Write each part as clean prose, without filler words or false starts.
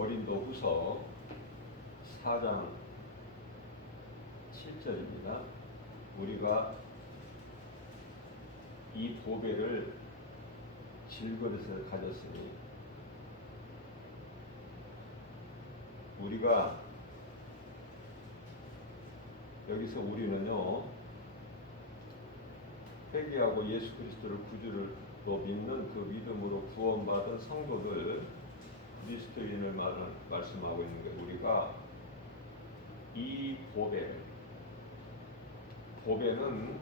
고린도후서 4장 7절입니다. 우리가 이 보배를 질그릇에 가졌으니 우리가 여기서 우리는요 회개하고 예수 그리스도를 구주로 믿는 그 믿음으로 구원받은 성도들 그리스도인을 말씀하고 있는 게 우리가 이 보배는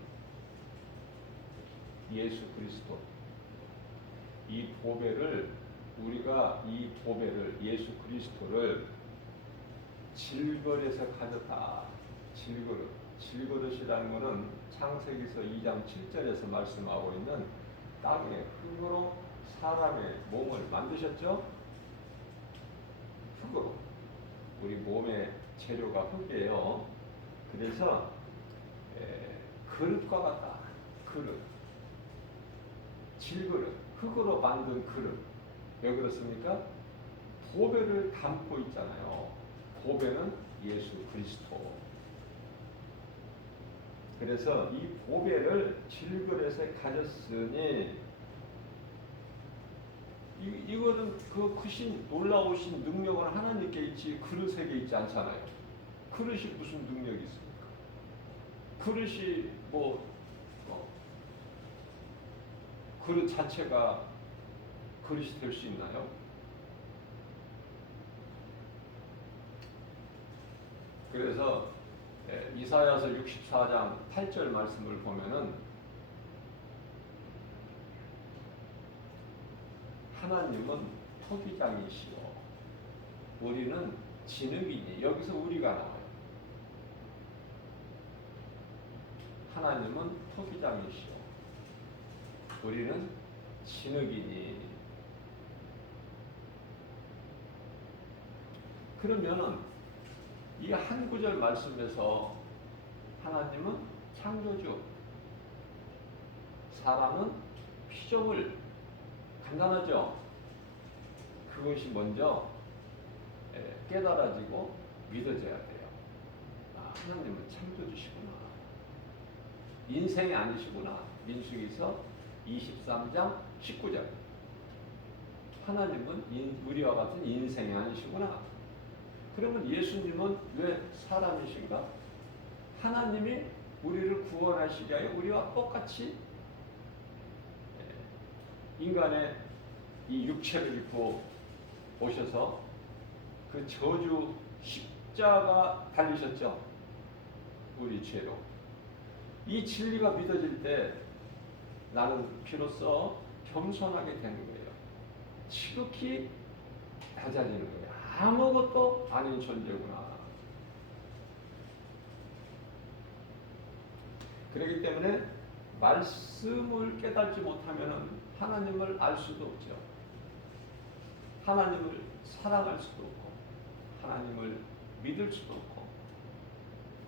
예수 그리스도 이 보배를 우리가 이 보배를 예수 그리스도를 질그릇에서 가졌다. 질그릇이라는 것은 창세기서 2장 7절에서 말씀하고 있는 땅의 흙으로 사람의 몸을 만드셨죠? 흙으로. 우리 몸의 재료가 흙이에요. 그래서 그릇과 같다. 그릇. 질그릇. 흙으로 만든 그릇. 왜 그렇습니까? 보배를 담고 있잖아요. 보배는 예수 그리스도. 그래서 이 보배를 질그릇에 가졌으니 이거는 그 크신 놀라우신 능력은 하나님께 있지 그릇에게 있지 않잖아요. 그릇이 무슨 능력이 있습니까? 그릇이 그릇 자체가 그릇이 될 수 있나요? 그래서 이사야서 64장 8절 말씀을 보면은 하나님은 토기장이시오. 우리는 진흙이니. 여기서 우리가 나와요. 하나님은 토기장이시오. 우리는 진흙이니. 그러면은 이 한 구절 말씀에서 하나님은 창조주, 사람은 피조물. 간단하죠? 그것이 먼저 깨달아지고 믿어져야 돼요. 아, 하나님은 창조주시구나. 인생이 아니시구나. 민수기서 23장 19절. 하나님은 우리와 같은 인생이 아니시구나. 그러면 예수님은 왜 사람이신가? 하나님이 우리를 구원하시기 위하여 우리와 똑같이 인간의 이 육체를 입고 오셔서 그 저주 십자가 달리셨죠. 우리 죄로. 이 진리가 믿어질 때 나는 비로소 겸손하게 되는 거예요. 지극히 낮아지는 거예요. 아무것도 아닌 존재구나. 그렇기 때문에 말씀을 깨닫지 못하면 하나님을 알 수도 없죠. 하나님을 사랑할 수도 없고 하나님을 믿을 수도 없고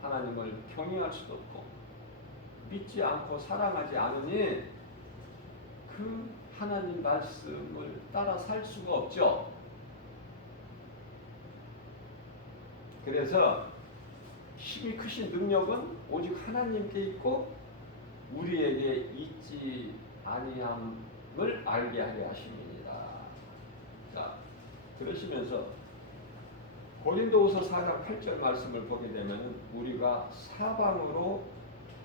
하나님을 경외할 수도 없고 믿지 않고 사랑하지 않으니 그 하나님 말씀을 따라 살 수가 없죠. 그래서 힘이 크신 능력은 오직 하나님께 있고 우리에게 있지 아니함을 알게 하려 하심이니라. 자, 그러시면서 고린도후서 4장 8절 말씀을 보게 되면 우리가 사방으로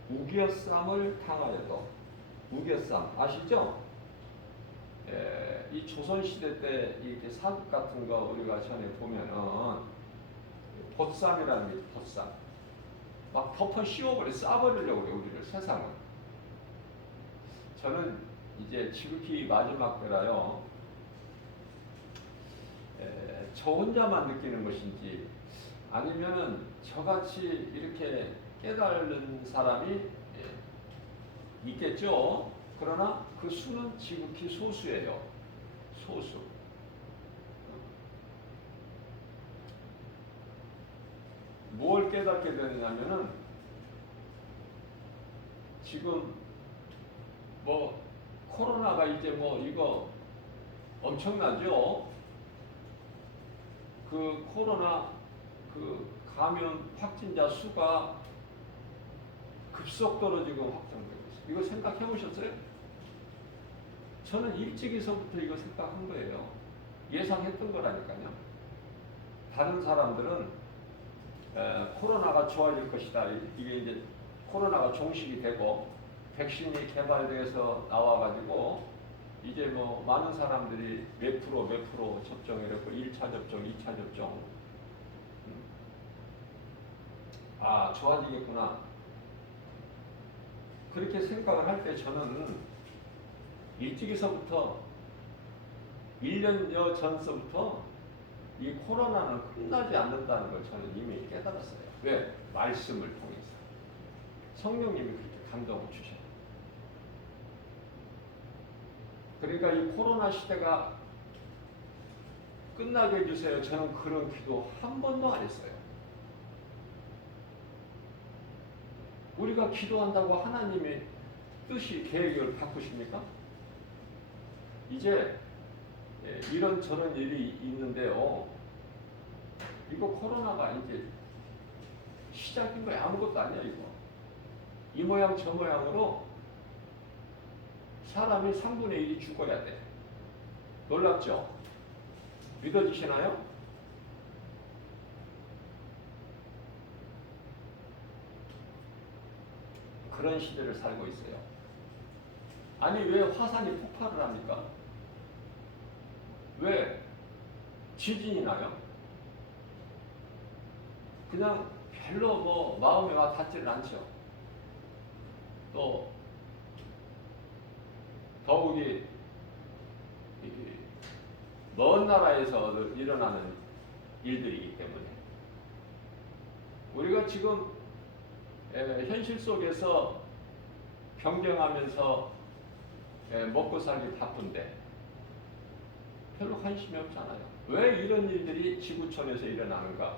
우겨쌈을 당하여도 우겨쌈 아시죠? 이 조선시대 때 이렇게 사극 같은 거 우리가 전에 보면은 보쌈이라는 게 보쌈 막 덮어 씌워버려 싸버리려고 그래요. 우리를 세상은. 저는 이제 지극히 마지막 때라요. 저 혼자만 느끼는 것인지 아니면은 저같이 이렇게 깨달은 사람이 있겠죠. 그러나 그 수는 지극히 소수예요. 소수. 뭘 깨닫게 되느냐면은 지금 코로나가 이제 이거 엄청나죠. 그 코로나 그 감염 확진자 수가 급속도로 지금 확장되고 있어요. 이거 생각해 보셨어요? 저는 일찍이서부터 이거 생각한 거예요. 예상했던 거라니까요. 다른 사람들은 코로나가 좋아질 것이다. 이게 이제 코로나가 종식이 되고 백신이 개발돼서 나와가지고 이제 뭐 많은 사람들이 몇 프로 접종이랬고 1차 접종, 2차 접종 좋아지겠구나. 그렇게 생각을 할 때 저는 일찍이서부터 1년여 전서부터 이 코로나는 끝나지 않는다는 걸 저는 이미 깨달았어요. 왜? 말씀을 통해서. 성령님이 그렇게 감동을 주셔요. 그러니까 이 코로나 시대가 끝나게 해주세요. 저는 그런 기도 한 번도 안 했어요. 우리가 기도한다고 하나님의 뜻이 계획을 바꾸십니까? 이제 이런 저런 일이 있는데요. 이거 코로나가 이제 시작인 거야. 아무것도 아니야 이거. 이 모양 저 모양으로 사람이 3분의 1이 죽어야 돼. 놀랍죠? 믿어지시나요? 그런 시대를 살고 있어요. 아니 왜 화산이 폭발을 합니까? 왜 지진이 나요? 그냥 별로 뭐 마음에 와 닿지는 않죠. 또 더욱이 먼 나라에서 일어나는 일들이기 때문에 우리가 지금 현실 속에서 경쟁하면서 먹고 살기 바쁜데 별로 관심이 없잖아요. 왜 이런 일들이 지구촌에서 일어나는가?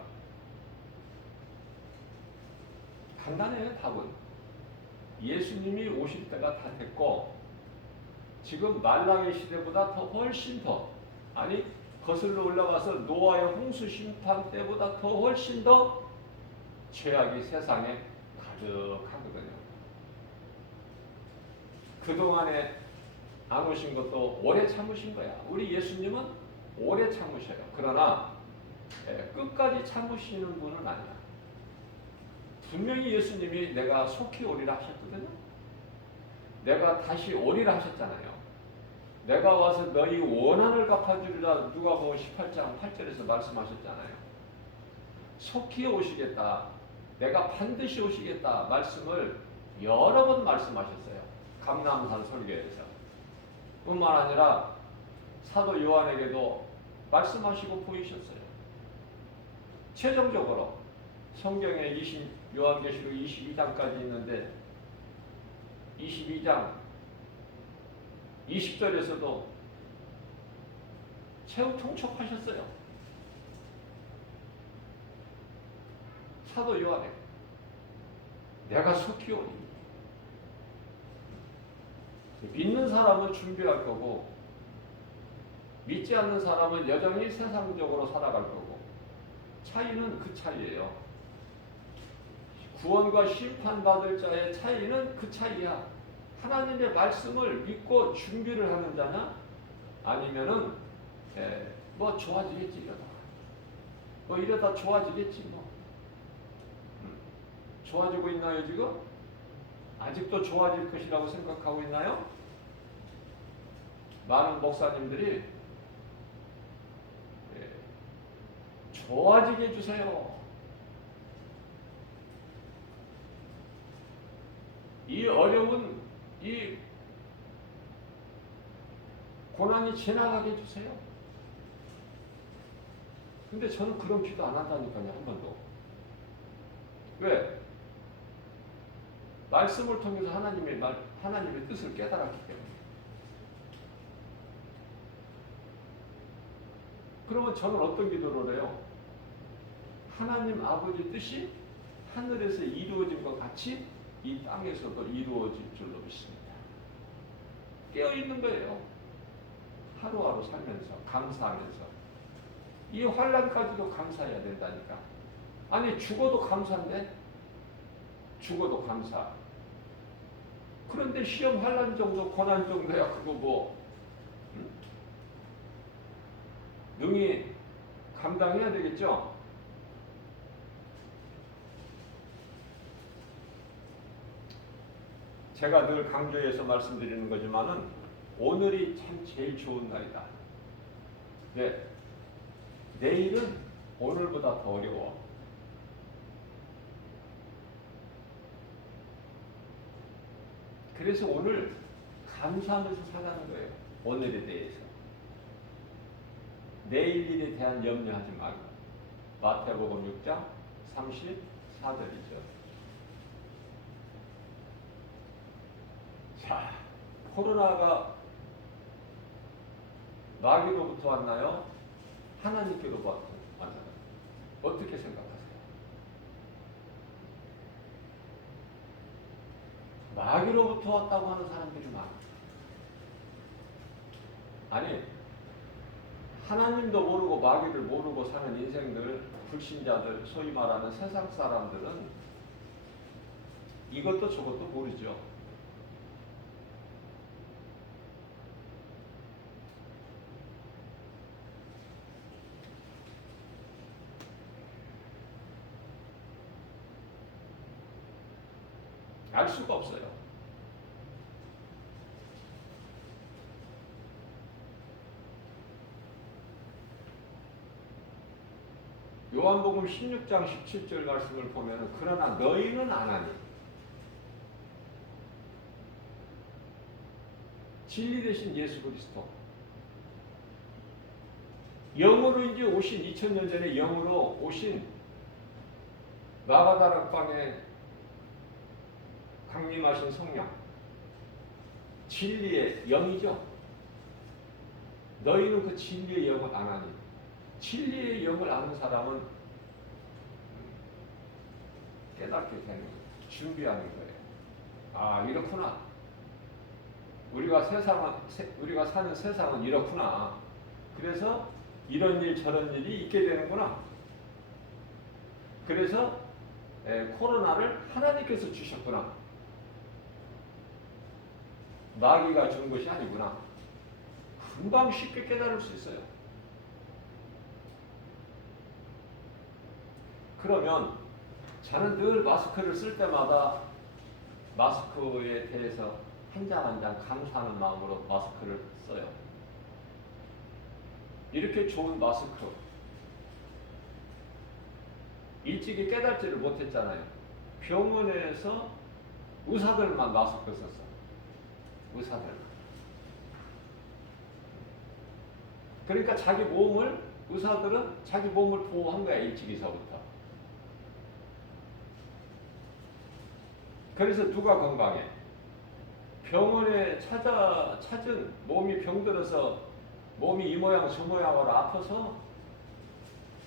간단해요, 답은. 예수님이 오실 때가 다 됐고 지금 말라기 시대보다 더 훨씬 더 아니 거슬러 올라가서 노아의 홍수 심판 때보다 더 훨씬 더 죄악이 세상에 가득하거든요. 그동안에 안 오신 것도 오래 참으신 거야. 우리 예수님은 오래 참으셔요. 그러나 끝까지 참으시는 분은 아니야. 분명히 예수님이 내가 속히 오리라 하셨거든요. 내가 다시 오리라 하셨잖아요. 내가 와서 너희 원한을 갚아주리라 누가복음 18장 8절에서 말씀하셨잖아요. 속히 오시겠다. 내가 반드시 오시겠다. 말씀을 여러 번 말씀하셨어요. 감람산 설교에서. 뿐만 아니라 사도 요한에게도 말씀하시고 보이셨어요. 최종적으로 성경에 요한계시록 22장까지 있는데 22장 20절에서도 최후 통촉하셨어요. 사도 요한에 내가 속히 오니 믿는 사람은 준비할 거고 믿지 않는 사람은 여전히 세상적으로 살아갈 거고 차이는 그 차이예요. 구원과 심판받을 자의 차이는 그 차이야. 하나님의 말씀을 믿고 준비를 하는 자냐 아니면은 뭐 좋아지겠지 이러다 뭐 이러다 좋아지겠지 뭐 좋아지고 있나요 지금? 아직도 좋아질 것이라고 생각하고 있나요? 많은 목사님들이 좋아지게 해주세요. 이 어려운 이 고난이 지나가게 해주세요. 근데 저는 그런 기도 안 한다니까요. 한 번도. 왜? 말씀을 통해서 하나님의 뜻을 깨달았기 때문에. 그러면 저는 어떤 기도를 해요? 하나님 아버지 뜻이 하늘에서 이루어진 것 같이 이 땅에서도 이루어질 줄로 믿습니다. 깨어있는 거예요. 하루하루 살면서 감사하면서 이 환난까지도 감사해야 된다니까. 아니 죽어도 감사인데, 죽어도 감사. 그런데 시험 환난 정도, 고난 정도야 그거 뭐 응? 능히 감당해야 되겠죠. 제가 늘 강조해서 말씀드리는 거지만은 오늘이 참 제일 좋은 날이다. 네, 내일은 오늘보다 더 어려워. 그래서 오늘 감사하면서 살라는 거예요. 오늘에 대해서. 내일 일에 대한 염려하지 말고. 마태복음 6장 34절이죠. 자, 코로나가 마귀로부터 왔나요? 하나님께로부터 왔나요? 어떻게 생각하세요? 마귀로부터 왔다고 하는 사람들이 많아요. 아니, 하나님도 모르고 마귀를 모르고 사는 인생들, 불신자들, 소위 말하는 세상 사람들은 이것도 저것도 모르죠. 알 수가 없어요. 요한복음 16장 17절 말씀을 보면 그러나 너희는 아나니 진리 되신 예수 그리스도 영으로 이제 오신 2000년 전에 영으로 오신 마가다락방에 강림하신 성령 진리의 영이죠. 너희는 그 진리의 영을 아나니 진리의 영을 아는 사람은 깨닫게 되는 거예요. 준비하는 거예요. 아, 이렇구나. 우리가 사는 세상은 이렇구나. 그래서 이런 일 저런 일이 있게 되는구나. 그래서 코로나를 하나님께서 주셨구나. 마귀가 준 것이 아니구나. 금방 쉽게 깨달을 수 있어요. 그러면 저는 늘 마스크를 쓸 때마다 마스크에 대해서 한 장 한 장 감사하는 마음으로 마스크를 써요. 이렇게 좋은 마스크 일찍이 깨닫지를 못했잖아요. 병원에서 의사들만 마스크 썼어. 의사들만. 그러니까 의사들은 자기 몸을 보호한 거야, 일찍이서부터. 그래서 누가 건강해? 병원에 찾은 몸이 병들어서 몸이 이 모양 저 모양으로 아파서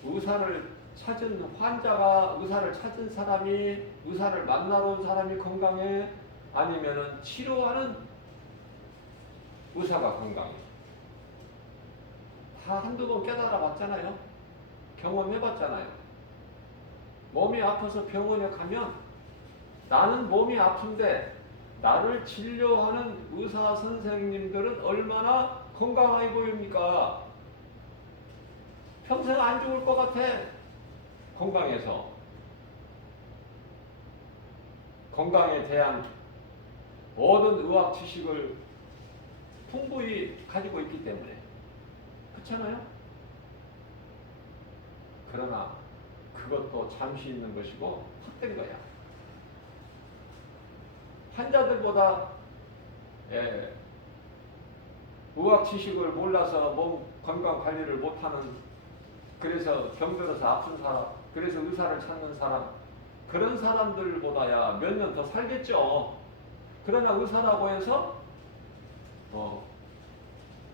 의사를 찾은 환자가 의사를 찾은 사람이 의사를 만나러 온 사람이 건강해? 아니면은 치료하는 의사가 건강해? 다 한두 번 깨달아 봤잖아요. 경험해 봤잖아요. 몸이 아파서 병원에 가면 나는 몸이 아픈데 나를 진료하는 의사 선생님들은 얼마나 건강하게 보입니까? 평생 안 죽을 것 같아. 건강해서. 건강에 대한 모든 의학 지식을 풍부히 가지고 있기 때문에. 그렇잖아요? 그러나 그것도 잠시 있는 것이고 헛된 거야. 환자들보다 의학 지식을 몰라서 몸 건강 관리를 못하는, 그래서 병들어서 아픈 사람, 그래서 의사를 찾는 사람, 그런 사람들보다야 몇 년 더 살겠죠. 그러나 의사라고 해서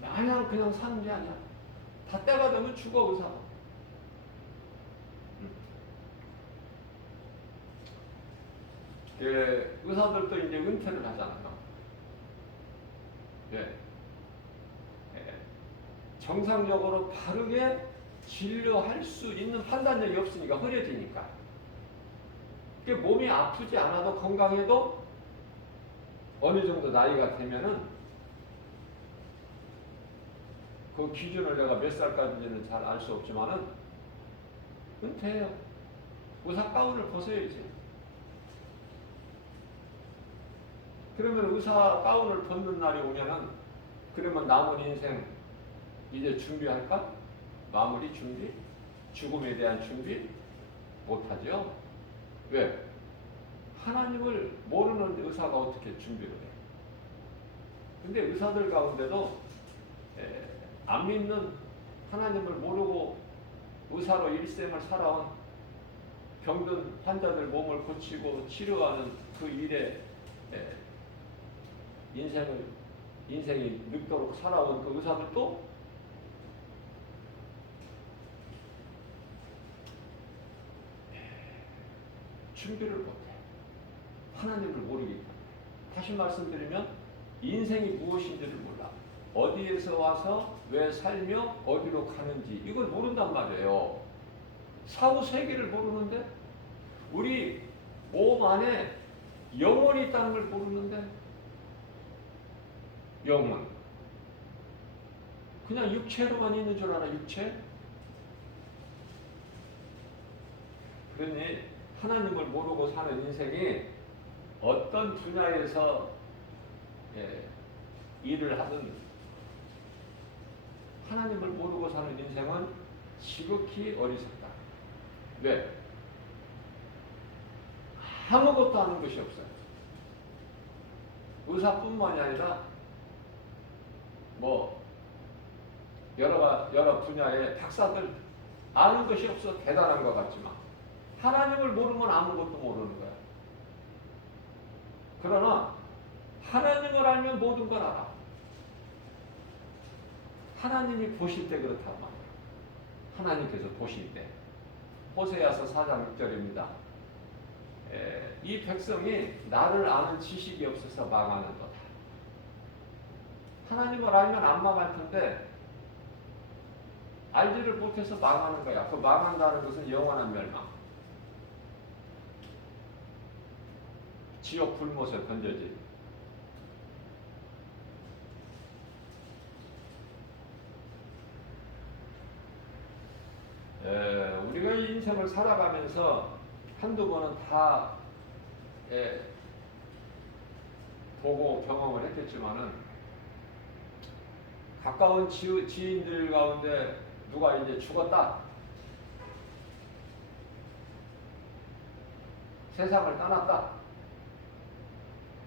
마냥 그냥 사는 게 아니야. 다 때가 되면 죽어, 의사가. 의사들도 이제 은퇴를 하잖아요. 네. 정상적으로 바르게 진료할 수 있는 판단력이 없으니까 흐려지니까. 몸이 아프지 않아도 건강해도 어느 정도 나이가 되면은 그 기준을 내가 몇 살까지는 잘 알 수 없지만은 은퇴해요. 의사 가운을 벗어야지. 그러면 의사 가운을 벗는 날이 오면은 그러면 남은 인생 이제 준비할까? 마무리 준비? 죽음에 대한 준비? 못하죠. 왜? 하나님을 모르는 의사가 어떻게 준비를 해? 근데 의사들 가운데도 안 믿는, 하나님을 모르고 의사로 일생을 살아온 병든 환자들 몸을 고치고 치료하는 그 일에 인생이 늙도록 살아온 그 의사들도 준비를 못해. 하나님을 모르기 때문에. 다시 말씀드리면 인생이 무엇인지를 몰라. 어디에서 와서 왜 살며 어디로 가는지 이걸 모른단 말이에요. 사후 세계를 모르는데, 우리 몸 안에 영혼이 있다는 걸 모르는데, 영혼 그냥 육체로만 있는 줄 알아. 육체. 그러니 하나님을 모르고 사는 인생이 어떤 분야에서 일을 하든 하나님을 모르고 사는 인생은 지극히 어리석다. 왜? 아무것도 아는 것이 없어요. 의사뿐만이 아니라 여러 분야의 박사들 아는 것이 없어. 대단한 것 같지만 하나님을 모르면 아무것도 모르는 거야. 그러나 하나님을 알면 모든 걸 알아. 하나님이 보실 때 그렇단 말이야. 하나님께서 보실 때. 호세아서 4장 6절입니다. 이 백성이 나를 아는 지식이 없어서 망하는 거다. 하나님을 알면 안 망할 텐데 알지를 못해서 망하는 거야. 그 망한다는 것은 영원한 멸망. 지옥 불못에 던져지. 우리가 이 인생을 살아가면서 한두 번은 다 보고 경험을 했겠지만은 가까운 지인들 가운데 누가 이제 죽었다. 세상을 떠났다.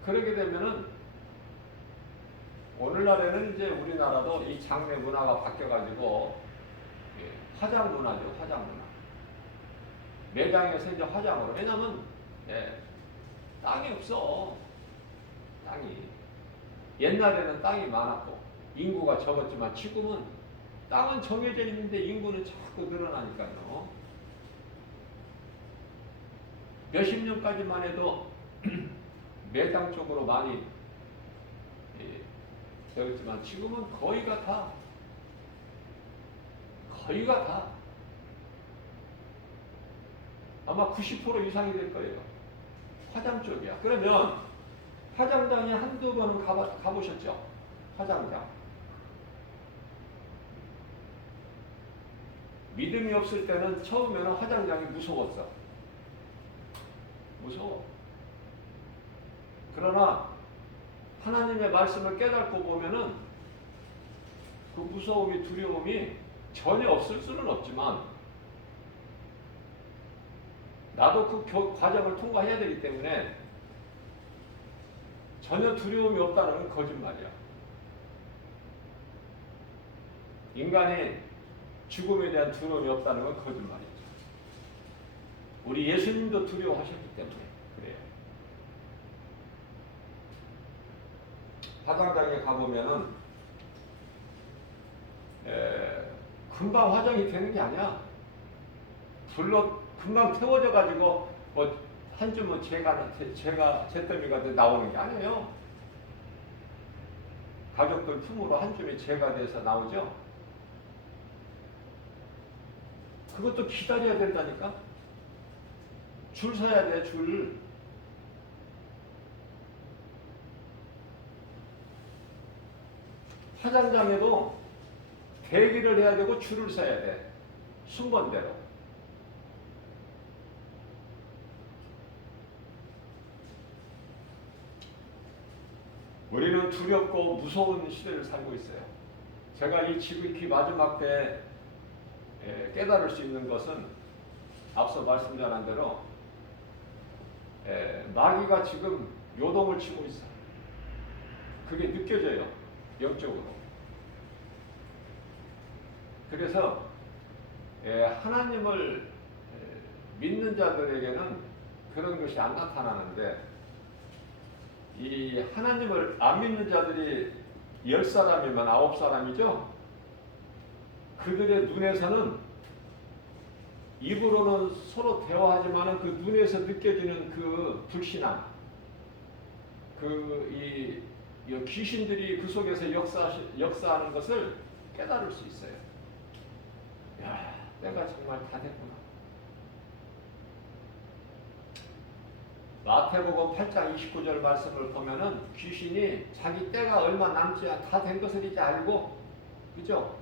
그러게 되면은 오늘날에는 이제 우리나라도 이 장례 문화가 바뀌어가지고 화장 문화죠. 화장 문화. 매장에서 이제 화장으로. 왜냐면 땅이 없어. 땅이. 옛날에는 땅이 많았고 인구가 적었지만 지금은 땅은 정해져 있는데 인구는 자꾸 늘어나니까요. 몇십 년까지만 해도 매장 쪽으로 많이 되었지만 지금은 거의가 다 아마 90% 이상이 될 거예요. 화장 쪽이야. 그러면 화장장에 한두 번은 가보셨죠? 화장장. 믿음이 없을 때는 처음에는 화장장이 무서웠어. 무서워. 그러나 하나님의 말씀을 깨닫고 보면은 그 무서움이, 두려움이 전혀 없을 수는 없지만 나도 그 과정을 통과해야 되기 때문에 전혀 두려움이 없다는 건 거짓말이야. 인간이 죽음에 대한 두려움이 없다는 건 거짓말이죠. 우리 예수님도 두려워하셨기 때문에 그래요. 화장장에 가보면은 금방 화장이 되는 게 아니야. 불로 금방 태워져 가지고 한 줌은 잿더미가 나오는 게 아니에요. 가족들 품으로 한 줌이 재가 돼서 나오죠. 그것도 기다려야 된다니까. 줄 서야 돼, 줄. 화장장에도 대기를 해야 되고 줄을 서야 돼. 순번대로. 우리는 두렵고 무서운 시대를 살고 있어요. 제가 이 지극히 마지막 때 깨달을 수 있는 것은 앞서 말씀드린 대로 마귀가 지금 요동을 치고 있어요. 그게 느껴져요. 영적으로. 그래서 하나님을 믿는 자들에게는 그런 것이 안 나타나는데 이 하나님을 안 믿는 자들이 10사람이면 9사람이죠. 그들의 눈에서는 입으로는 서로 대화하지만 그 눈에서 느껴지는 그 불신앙, 이 귀신들이 그 속에서 역사하는 것을 깨달을 수 있어요. 야, 내가 정말 다 됐구나. 마태복음 8장 29절 말씀을 보면은 귀신이 자기 때가 얼마 남지 다 된 것을 이제 알고, 그죠?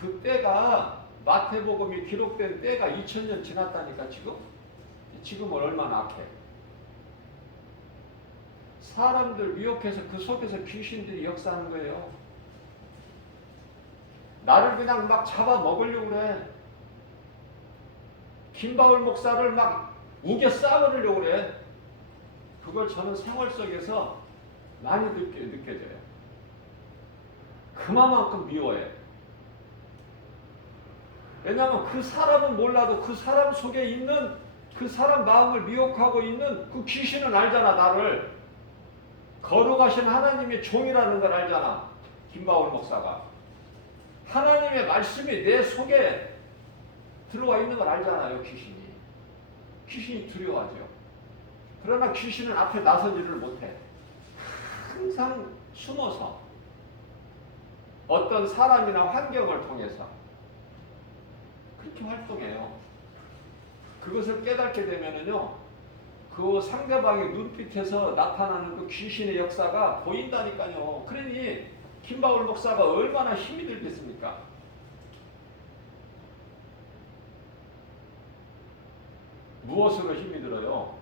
그 때가 마태복음이 기록된 때가 2000년 지났다니까 지금은 얼마나 악해. 사람들 미혹해서 그 속에서 귀신들이 역사하는 거예요. 나를 그냥 막 잡아 먹으려고 그래. 김바울 목사를 막 우겨 싸버리려고 그래. 그걸 저는 생활 속에서 많이 느껴져요. 그만큼 미워해. 왜냐하면 그 사람은 몰라도 그 사람 속에 있는 그 사람 마음을 미혹하고 있는 그 귀신은 알잖아. 나를 거룩하신 하나님의 종이라는 걸 알잖아. 김바울 목사가 하나님의 말씀이 내 속에 들어와 있는 걸 알잖아요. 귀신이 두려워하죠. 그러나 귀신은 앞에 나서지를 못해. 항상 숨어서 어떤 사람이나 환경을 통해서 그렇게 활동해요. 그것을 깨닫게 되면은요, 그 상대방의 눈빛에서 나타나는 그 귀신의 역사가 보인다니까요. 그러니 김바울 목사가 얼마나 힘이 들겠습니까? 무엇으로 힘이 들어요?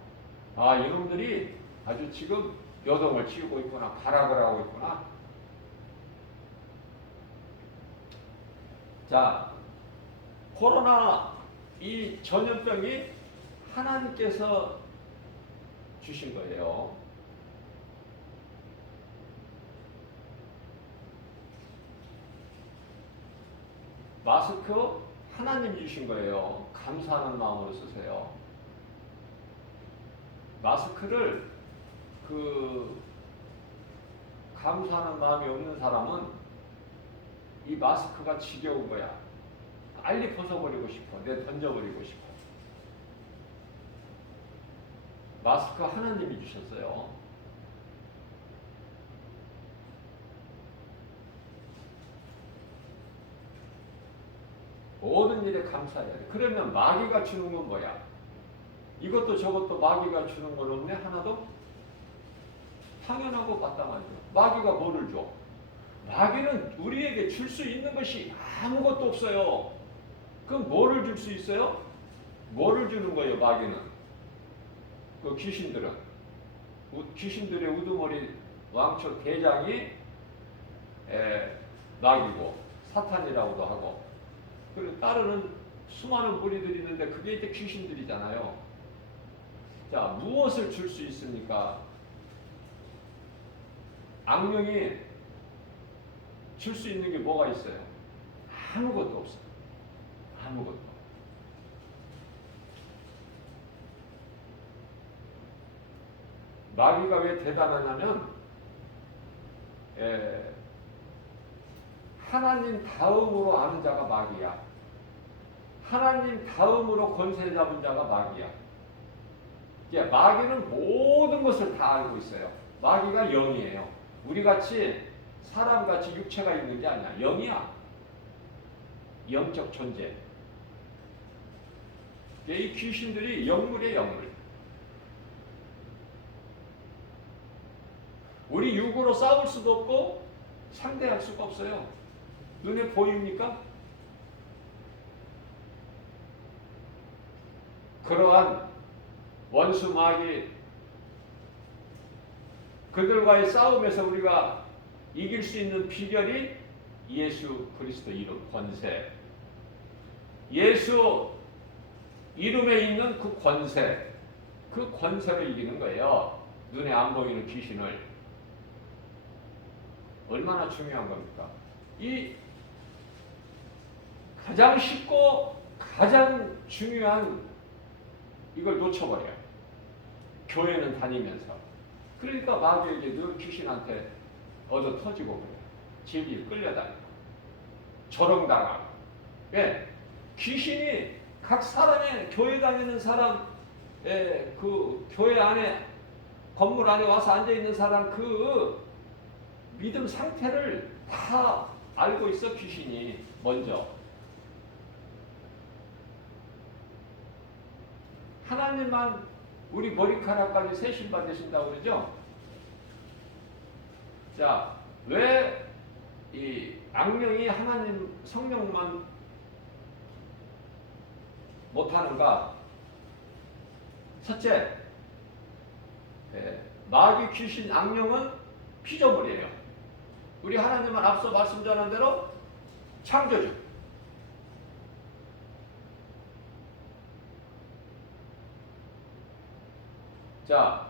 아, 이놈들이 아주 지금 요동을 치우고 있구나. 발악을 하고 있구나. 자, 코로나 이 전염병이 하나님께서 주신 거예요. 마스크 하나님 주신 거예요. 감사하는 마음으로 쓰세요. 마스크를 감사하는 마음이 없는 사람은 이 마스크가 지겨운 거야. 빨리 벗어버리고 싶어. 내가 던져버리고 싶어. 마스크 하나님이 주셨어요. 모든 일에 감사해야 돼. 그러면 마귀가 주는 건 뭐야? 이것도 저것도 마귀가 주는 건 없네? 하나도? 당연하고 마땅하죠. 마귀가 뭐를 줘? 마귀는 우리에게 줄 수 있는 것이 아무것도 없어요. 그럼 뭐를 줄 수 있어요? 뭐를 주는 거예요, 마귀는? 그 귀신들은. 귀신들의 우두머리 왕초 대장이 마귀고 사탄이라고도 하고, 그리고 따르는 수많은 무리들이 있는데 그게 이제 귀신들이잖아요. 자, 무엇을 줄 수 있습니까? 악령이 줄 수 있는 게 뭐가 있어요? 아무것도 없어요. 아무것도. 마귀가 왜 대단하냐면 하나님 다음으로 아는 자가 마귀야. 하나님 다음으로 권세 잡은 자가 마귀야. 마귀는 모든 것을 다 알고 있어요. 마귀가 영이에요. 우리같이 사람같이 육체가 있는 게 아니야. 영이야. 영적 존재. 이 귀신들이 영물이에요, 영물. 우리 육으로 싸울 수도 없고 상대할 수가 없어요. 눈에 보입니까? 그러한 원수 마귀 그들과의 싸움에서 우리가 이길 수 있는 비결이 예수 그리스도 이름 권세. 예수 이름에 있는 그 권세, 그 권세를 이기는 거예요. 눈에 안 보이는 귀신을. 얼마나 중요한 겁니까? 이 가장 쉽고 가장 중요한 이걸 놓쳐버려요. 교회는 다니면서. 그러니까 마귀에게 늘 귀신한테 얻어 터지고 그래요. 질질 끌려다니고 조롱당하고. 예, 귀신이 각 사람의 교회 다니는 사람, 그 교회 안에 건물 안에 와서 앉아 있는 사람 그 믿음 상태를 다 알고 있어. 귀신이 먼저 하나님만 우리 머리카락까지 세신 받으신다고 그러죠. 자, 왜 이 악령이 하나님 성령만 못하는가? 첫째, 마귀 귀신 악령은 피조물이에요. 우리 하나님은 앞서 말씀 전한 대로 창조주. 자,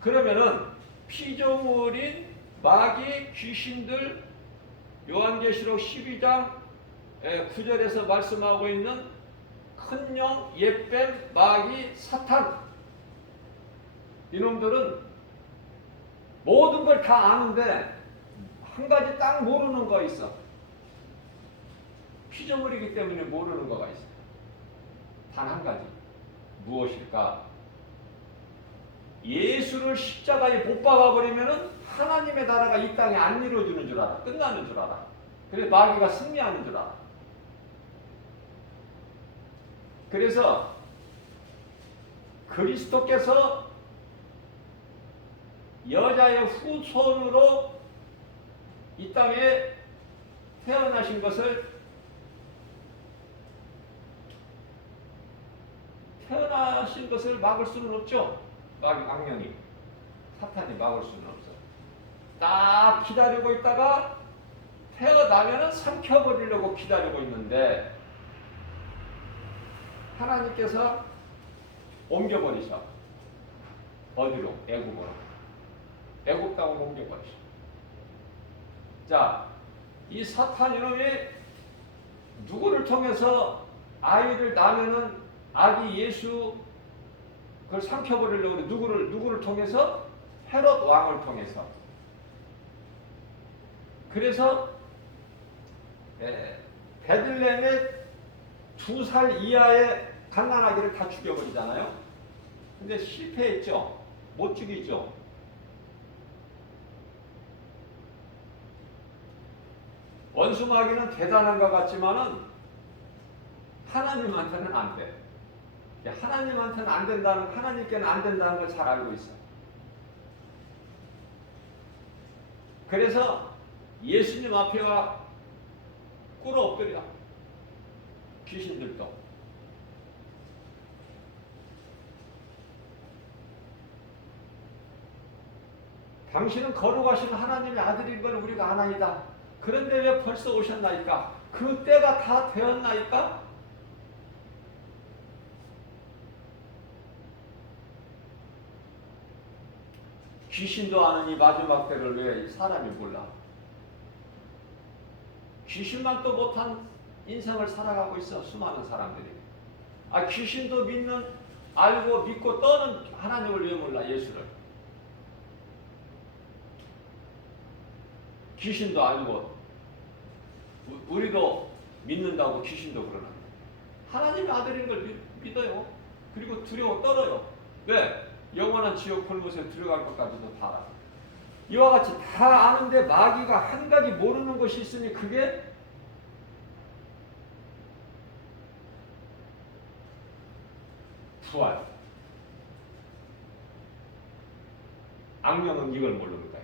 그러면은 피조물인 마귀 귀신들 요한계시록 12장 9절에서 말씀하고 있는 큰 영, 옛뱀, 마귀, 사탄, 이놈들은 모든 걸 다 아는데 한 가지 딱 모르는 거 있어. 피조물이기 때문에 모르는 거가 있어. 단 한 가지. 무엇일까? 예수를 십자가에 못 박아버리면은 하나님의 나라가 이 땅에 안 이루어지는 줄 알아. 끝나는 줄 알아. 그래서 마귀가 승리하는 줄 알아. 그래서 그리스도께서 여자의 후손으로 이 땅에 태어나신 것을 막을 수는 없죠. 마귀 악령이 사탄이 막을 수는 없어. 딱 기다리고 있다가 태어나면은 삼켜버리려고 기다리고 있는데 하나님께서 옮겨버리셔. 어디로? 애굽으로. 애굽 땅으로 옮겨버리셔. 자, 이 사탄 이놈이 누구를 통해서 아이를 낳으면은 아기 예수 그걸 삼켜버리려고 그래. 누구를 통해서? 헤롯 왕을 통해서. 그래서 베들레헴의 2살 이하의 갓난아기를 다 죽여버리잖아요. 근데 실패했죠. 못 죽이죠. 원수 마귀는 대단한 것 같지만은 하나님한테는 안 돼. 하나님한테는 안 된다는, 하나님께는 안 된다는 걸 잘 알고 있어. 그래서 예수님 앞에 와 꿇어 엎드려. 귀신들도. 당신은 거룩하신 하나님의 아들인 걸 우리가 아나이다. 그런데 왜 벌써 오셨나이까? 그 때가 다 되었나이까? 귀신도 아는 이 마지막 때를 왜 사람이 몰라? 귀신만 또 못한 인생을 살아가고 있어. 수많은 사람들이. 귀신도 알고 믿고 떠는 하나님을 왜 몰라? 예수를. 귀신도 알고 우리도 믿는다고 귀신도 그러는데 하나님의 아들인 걸 믿어요. 그리고 두려워 떨어요. 왜? 영원한 지옥 불못에 들어갈 것까지도 다 알아. 이와 같이 다 아는데 마귀가 한 가지 모르는 것이 있으니 그게 부활. 악령은 이걸 모르는 거야.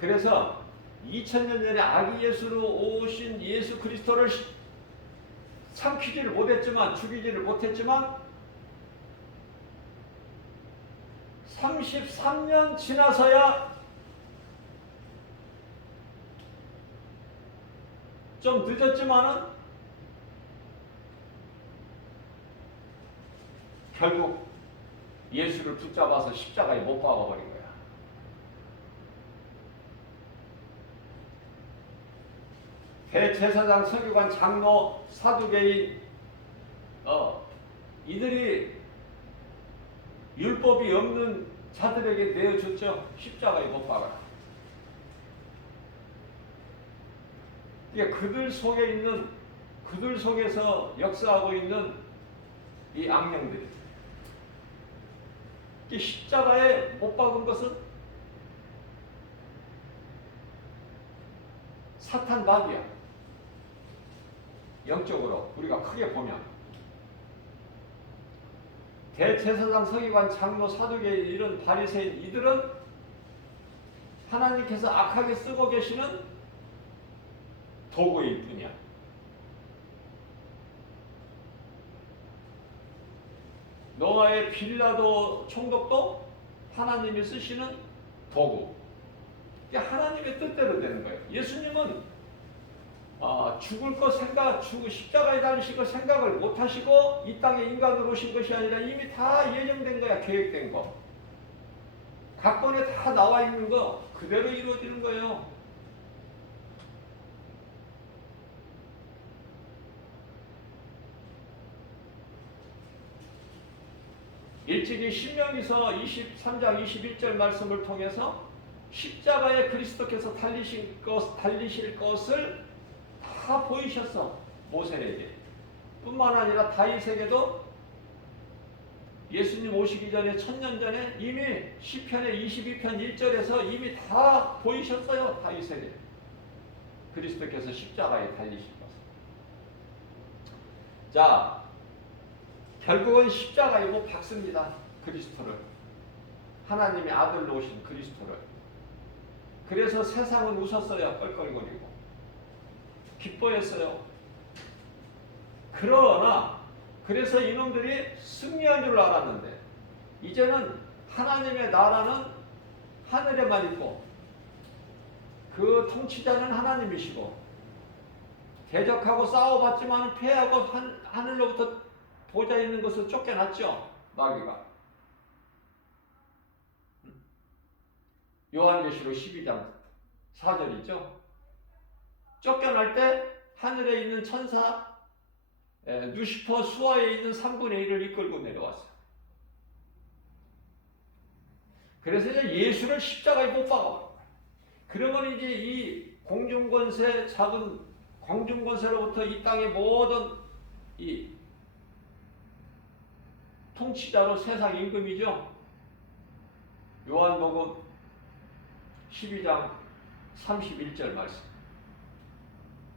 그래서 2000년 전에 아기 예수로 오신 예수 그리스도를 삼키지를 못했지만, 죽이지를 못했지만 33년 지나서야 좀 늦었지만은 결국 예수를 붙잡아서 십자가에 못 박아버린 거야. 대제사장, 서기관, 장로, 사두개인 이들이 율법이 없는 자들에게 내어줬죠. 십자가에 못 박아라. 그러니까 그들 속에서 역사하고 있는 이 악령들이, 십자가에 못 박은 것은 사탄 마귀야. 영적으로 우리가 크게 보면 대제사장, 서기관, 장로, 사두개인 이런 바리새인 이들은 하나님께서 악하게 쓰고 계시는 도구일 뿐이야. 노아의 빌라도 총독도 하나님이 쓰시는 도구. 하나님의 뜻대로 되는 거예요. 예수님은 죽을 것 십자가에 달리실 것 생각을 못 하시고 이 땅에 인간으로 오신 것이 아니라 이미 다 예정된 거야. 계획된 거. 각본에 다 나와 있는 거 그대로 이루어지는 거예요. 일찍이 신명기서 23장 21절 말씀을 통해서 십자가에 그리스도께서 달리실 것을 다 보이셨어. 모세에게 뿐만 아니라 다윗에게도 예수님 오시기 전에 1000년 전에 이미 시편의 22편 1절에서 이미 다 보이셨어요. 다윗에게 그리스도께서 십자가에 달리실 것을. 자, 결국은 십자가에 못 박습니다. 그리스도를, 하나님의 아들로 오신 그리스도를. 그래서 세상은 웃었어요. 껄껄거리고 기뻐했어요. 그러나 그래서 이놈들이 승리한 줄 알았는데 이제는 하나님의 나라는 하늘에만 있고 그 통치자는 하나님이시고 대적하고 싸워봤지만 패하고 하늘로부터 보좌 있는 것을 쫓겨났죠. 마귀가. 요한계시록 12장 4절이죠. 쫓겨날 때 하늘에 있는 천사 루시퍼 수하에 있는 3분의 1을 이끌고 내려왔어요. 그래서 이제 예수를 십자가에 못 박아. 그러면 이제 이 공중권세, 작은 공중권세로부터 이 땅의 모든 이 통치자로 세상 임금이죠. 요한복음 12장 31절 말씀.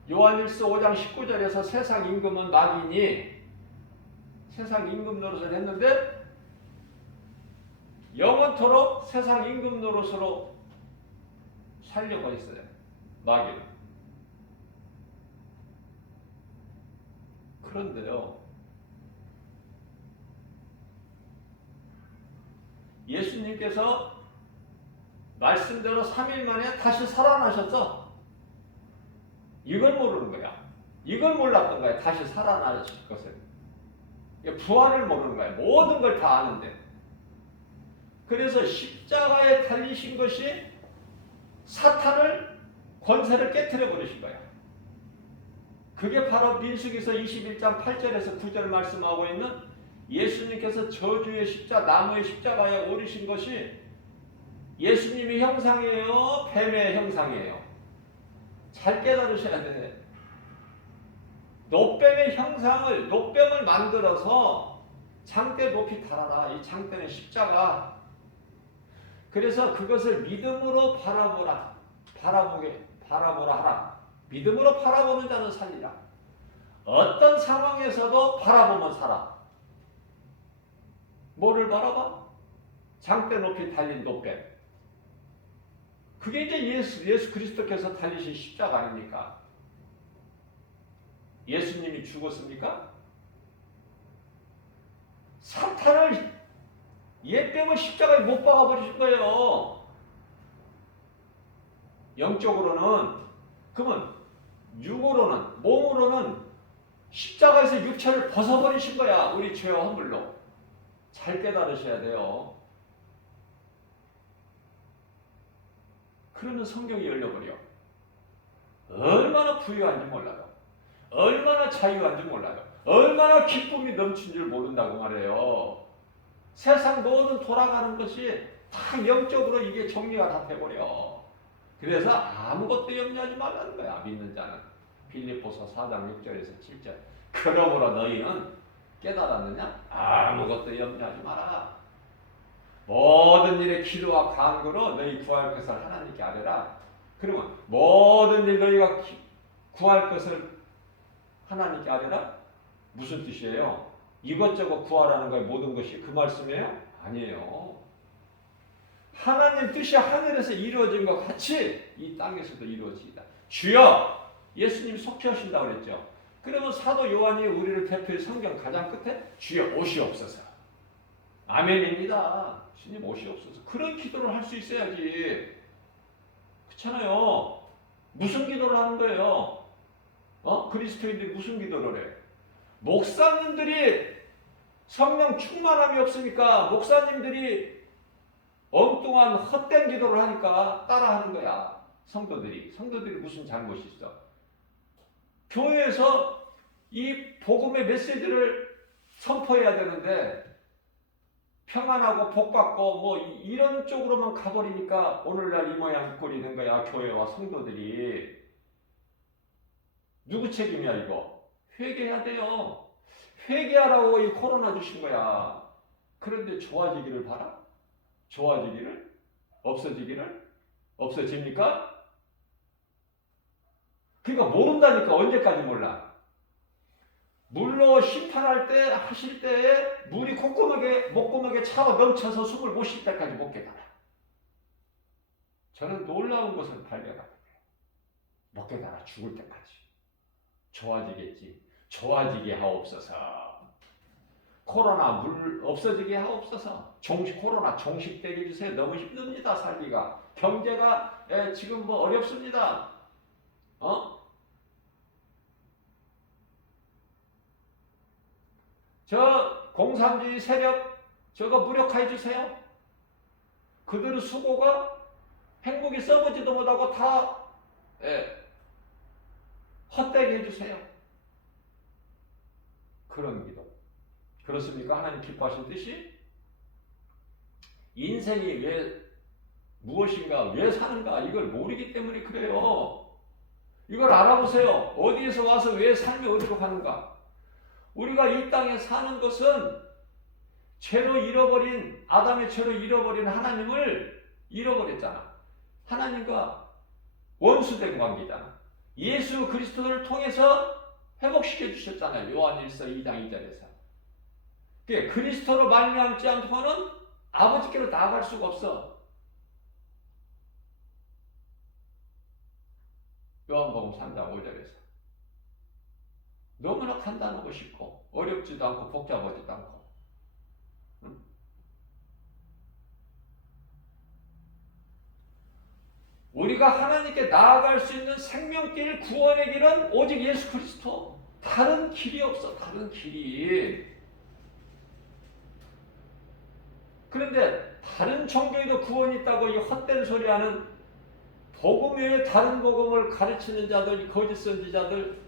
요한일서 5장 19절에서 세상 임금은 마귀니 세상 임금 노릇을 했는데 영원토록 세상 임금 노릇으로 살려고 했어요. 마귀는. 그런데요, 예수님께서 말씀대로 3일 만에 다시 살아나셨죠? 이걸 모르는 거야. 이걸 몰랐던 거야. 다시 살아나실 것을. 부활을 모르는 거야. 모든 걸 다 아는데. 그래서 십자가에 달리신 것이 사탄을, 권세를 깨트려 버리신 거야. 그게 바로 민수기서 21장 8절에서 9절 말씀하고 있는 예수님께서 저주의 나무의 십자가에 오르신 것이 예수님의 형상이에요? 뱀의 형상이에요? 잘 깨달으셔야 돼. 노뱀의 형상을, 노뱀을 만들어서 장대 높이 달아라. 이 장대는 십자가. 그래서 그것을 믿음으로 바라보라 하라. 믿음으로 바라보는 자는 살리라. 어떤 상황에서도 바라보면 살아. 뭐를 바라봐? 장대 높이 달린 돛뱀. 그게 이제 예수 그리스도께서 달리신 십자가 아닙니까? 예수님이 죽었습니까? 사탄을 예병을 십자가에 못 박아버리신 거예요. 영적으로는, 그러면 육으로는, 몸으로는 십자가에서 육체를 벗어버리신 거야. 우리 죄와 허물로. 잘 깨달으셔야 돼요. 그러면 성경이 열려버려. 얼마나 부유한지 몰라요. 얼마나 자유한지 몰라요. 얼마나 기쁨이 넘친 줄 모른다고 말해요. 세상 모든 돌아가는 것이 다 영적으로 이게 정리가 다 돼버려. 그래서 아무것도 염려하지 말라는 거야. 믿는 자는. 빌립보서 4장 6절에서 7절. 그러므로 너희는 깨달았느냐? 아무것도 염려하지 마라. 모든 일에 기도와 간구로 너희 구할 것을 하나님께 아뢰라. 그러면 모든 일 너희가 구할 것을 하나님께 아뢰라? 무슨 뜻이에요? 이것저것 구하라는 거에 모든 것이 그 말씀이에요? 아니에요. 하나님 뜻이 하늘에서 이루어진 것 같이 이 땅에서도 이루어지다. 주여! 예수님이 속히 하신다고 그랬죠. 그러면 사도 요한이 우리를 대표해 성경 가장 끝에 주여 오시옵소서. 아멘입니다. 주님 오시옵소서. 그런 기도를 할 수 있어야지. 그렇잖아요. 무슨 기도를 하는 거예요? 그리스도인들이 무슨 기도를 해? 목사님들이 성령 충만함이 없으니까 목사님들이 엉뚱한 헛된 기도를 하니까 따라하는 거야. 성도들이 무슨 잘못이 있어? 교회에서 이 복음의 메시지를 선포해야 되는데 평안하고 복받고 뭐 이런 쪽으로만 가버리니까 오늘날 이 모양 꼴이 된 거야. 교회와 성도들이. 누구 책임이야 이거? 회개해야 돼요. 회개하라고 이 코로나 주신 거야. 그런데 좋아지기를 바라? 좋아지기를? 없어지기를? 없어집니까? 그러니까 모른다니까. 언제까지 몰라? 물로 심판할 때 하실 때에 물이 목구멍에 차고 넘쳐서 숨을 못 쉴 때까지 못 깨달아. 저는 놀라운 것을 발견하게 돼요. 못 깨달아 죽을 때까지. 좋아지겠지. 좋아지게 하옵소서. 코로나 물 없어지게 하옵소서. 코로나 종식되게 해주세요. 너무 힘듭니다. 살기가. 경제가 지금 뭐 어렵습니다. 저 공산주의 세력 저거 무력화해 주세요. 그들의 수고가 행복이 써보지도 못하고 다 헛되게 해주세요. 그런 기도. 그렇습니까? 하나님 기뻐하신 뜻이? 인생이 무엇인가, 왜 사는가 이걸 모르기 때문에 그래요. 이걸 알아보세요. 어디에서 와서 왜 삶이 어디로 가는가? 우리가 이 땅에 사는 것은 아담의 죄로 잃어버린 하나님을 잃어버렸잖아. 하나님과 원수된 관계잖아. 예수 그리스도를 통해서 회복시켜 주셨잖아요. 요한일서 2장 2절에서. 그리스도로 말미암지 않고는 아버지께로 나아갈 수가 없어. 요한복음 3장 5절에서. 너무나 간단하고 쉽고 어렵지도 않고 복잡하지도 않고. 우리가 하나님께 나아갈 수 있는 생명길, 구원의 길은 오직 예수 그리스도. 다른 길이 없어. 다른 길이. 그런데 다른 종교에도 구원이 있다고 이 헛된 소리하는 복음 외에 다른 복음을 가르치는 자들, 거짓 선지자들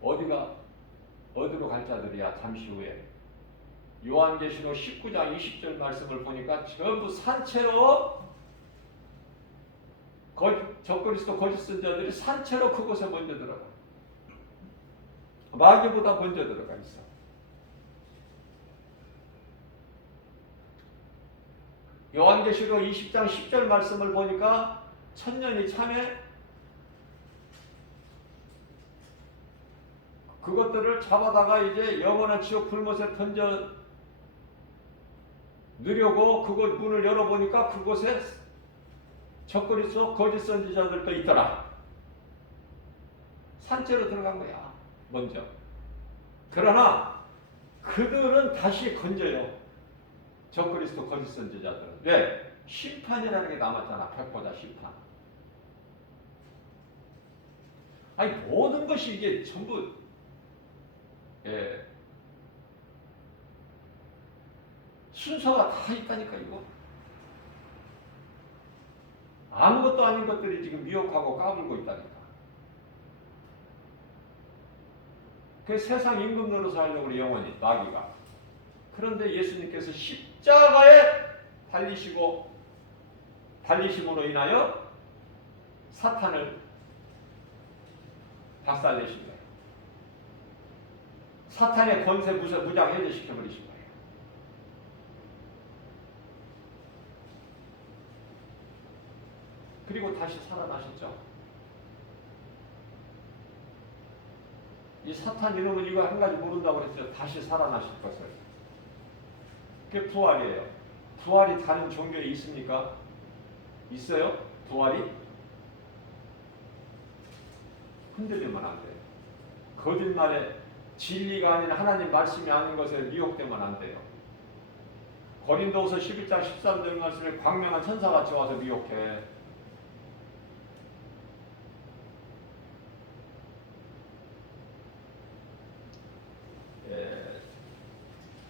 어디로 갈 자들이야. 잠시 후에 요한계시록 19장 20절 말씀을 보니까 전부 산채로 적그리스도 거짓 선지자들이 산채로 그곳에 먼저 들어가. 마귀보다 먼저 들어가 있어. 요한계시록 20장 10절 말씀을 보니까 천년이 참에 그것들을 잡아다가 이제 영원한 지옥 불못에 던져 누려고 그곳 문을 열어보니까 그곳에 적그리스도 거짓 선지자들도 있더라. 산채로 들어간 거야. 먼저. 그러나 그들은 다시 건져요. 적그리스도 거짓 선지자들은. 왜? 심판이라는 게 남았잖아. 백보자 심판. 아니 모든 것이 이게 전부 순서가 다 있다니까 이거. 아무것도 아닌 것들이 지금 미혹하고 까불고 있다니까. 그 세상 임금 노릇을 하려고 우리 영혼이 마귀가. 그런데 예수님께서 십자가에 달리심으로 인하여 사탄을 박살내신 거예요. 사탄의 권세 무장 해제시켜버리신 거예요. 그리고 다시 살아나셨죠. 이 사탄 이놈은 이거 한 가지 모른다고 그랬죠. 다시 살아나실 것을. 그게 부활이에요. 부활이 다른 종교에 있습니까? 있어요? 부활이? 흔들리면 안 돼요. 거짓말에 진리가 아닌 하나님 말씀이 아닌 것에 미혹되면 안 돼요. 고린도후서 11장 13절 말씀에 광명한 천사같이 와서 미혹해.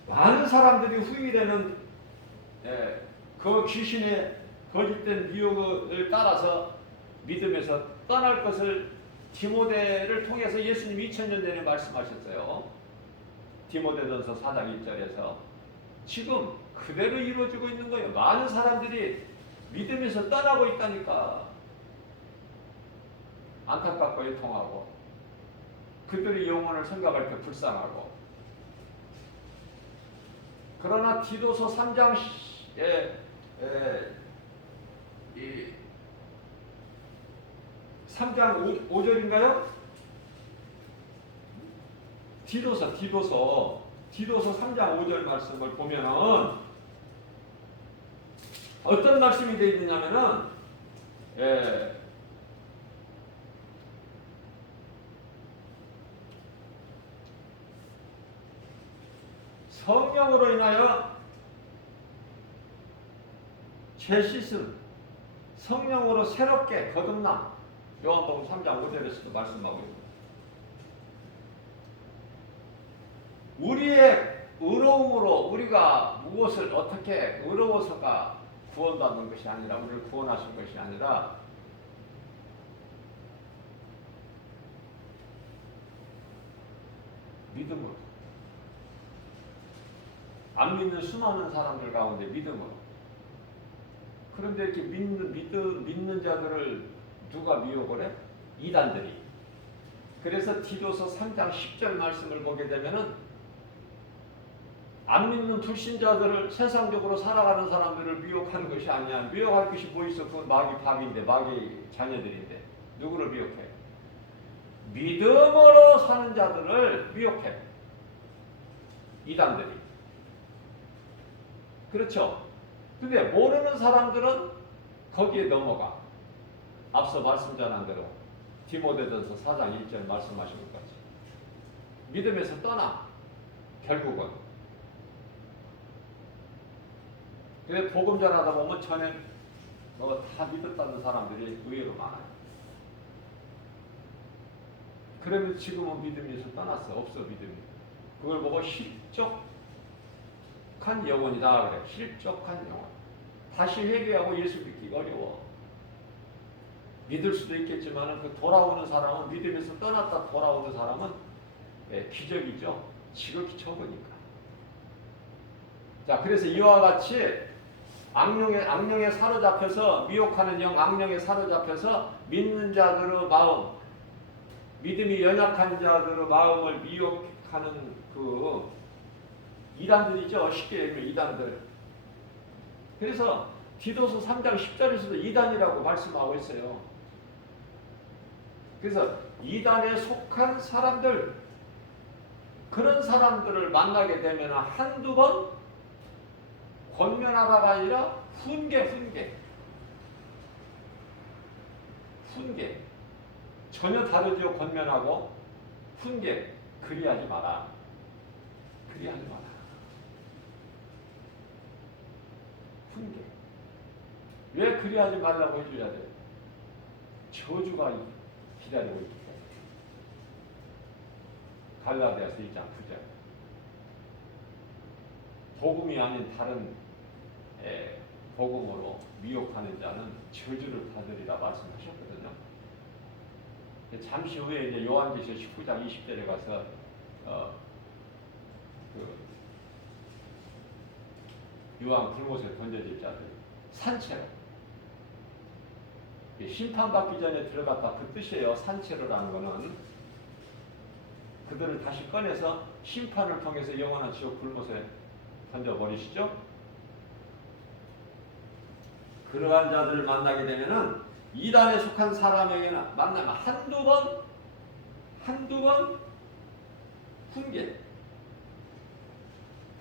많은 사람들이 후일에는 그 귀신의 거짓된 미혹을 따라서 믿음에서 떠날 것을 디모데를 통해서 예수님 2000년 전에 말씀하셨어요. 디모데전서 4장 1절에서 지금 그대로 이루어지고 있는 거예요. 많은 사람들이 믿음에서 떠나고 있다니까. 안타깝고 애통하고 그들의 영혼을 생각할 때 불쌍하고. 그러나 디도서 3장 3장 5절인가요? 디도서 3장 5절 말씀을 보면은 어떤 말씀이 되어 있느냐면은 성령으로 인하여 재씻음, 성령으로 새롭게 거듭남. 요한복음 3장 5절에서도 말씀하고 있습니다. 우리의 의로움으로 우리가 무엇을 어떻게 의로워서가 구원받는 것이 아니라, 우리를 구원하신 것이 아니라 믿음으로. 안 믿는 수많은 사람들 가운데 믿음으로. 그런데 이렇게 믿는 자들을 누가 미혹을 해? 이단들이. 그래서 디도서 3장 10절 말씀을 보게 되면은 안 믿는 불신자들을, 세상적으로 살아가는 사람들을 미혹하는 것이 아니야. 미혹할 것이 뭐 있어? 그건 마귀 밥인데, 마귀 자녀들인데. 누구를 미혹해? 믿음으로 사는 자들을 미혹해. 이단들이. 그렇죠? 근데 모르는 사람들은 거기에 넘어가. 앞서 말씀 전한 대로 디모데전서 4장 1절 말씀하신 것 같이 믿음에서 떠나. 결국은. 근데 복음 전하다 보면 전에 다 믿었다는 사람들이 의외로 많아요. 그러면 지금은 믿음에서 떠났어. 없어 믿음이. 그걸 보고 실족한 영혼이다 그래. 실족한 영혼. 다시 회개하고 예수 믿기가 어려워. 믿을 수도 있겠지만 그 돌아오는 사람은, 믿음에서 떠났다 돌아오는 사람은 기적이죠. 지극히 적으니까. 자, 그래서 이와 같이 악령에 사로잡혀서, 미혹하는 영 악령에 사로잡혀서 믿는 자들의 마음, 믿음이 연약한 자들의 마음을 미혹하는 그 이단들이죠. 쉽게 얘기하면 이단들. 그래서 디도서 3장 10절에서도 이단이라고 말씀하고 있어요. 그래서 이단에 속한 사람들, 그런 사람들을 만나게 되면 한두 번 권면하다가 아니라 훈계. 전혀 다르죠. 권면하고 훈계. 그리하지 마라. 훈계. 왜 그리하지 말라고 해줘야 돼? 저주가 기다리고 있기 때문에. 갈라디아서 1장 9절. 복음이 아닌 다른 복음으로 미혹하는 자는 저주를 받으리라 말씀하셨거든요. 잠시 후에 이제 요한계시록 19장 20절에 가서 유황 불못에 던져질 자들 산채로 심판받기 전에 들어갔다 그 뜻이에요. 산채로라는 거는 그들을 다시 꺼내서 심판을 통해서 영원한 지옥 불못에 던져버리시죠. 그러한 자들을 만나게 되면은 이단에 속한 사람에게는 만나면 한두 번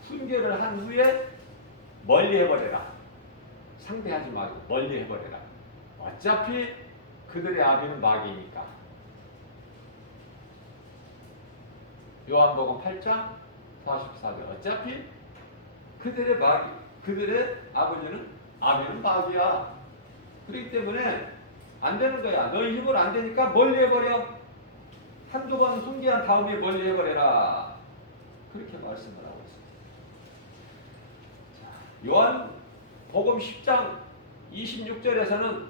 훈계를 한 후에 멀리 해버려라. 상대하지 말고 멀리 해버려라. 어차피 그들의 아비는 마귀니까. 요한복음 8장 44절. 어차피 그들의 아비는 마귀야. 그렇기 때문에 안 되는 거야. 너희 힘으로 안 되니까 멀리 해버려. 한두 번 훈계한 다음에 멀리 해버려라. 그렇게 말씀을 하고 있습니다. 요한복음 10장 26절에서는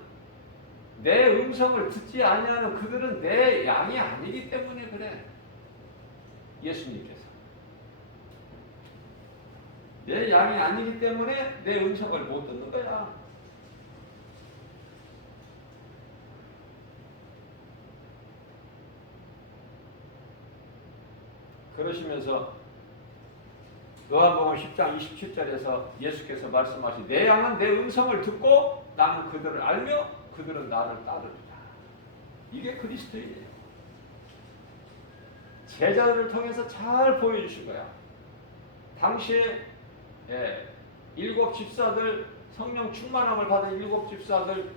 내 음성을 듣지 아니하는 그들은 내 양이 아니기 때문에 그래. 예수님께서 내 양이 아니기 때문에 내 음성을 못 듣는 거야. 그러시면서 요한복음 10장 27절에서 예수께서 말씀하신 내 양은 내 음성을 듣고 나는 그들을 알며 그들은 나를 따르리라. 이게 그리스도인이에요. 제자들을 통해서 잘 보여주신 거야. 당시에 7 집사들, 성령 충만함을 받은 7 집사들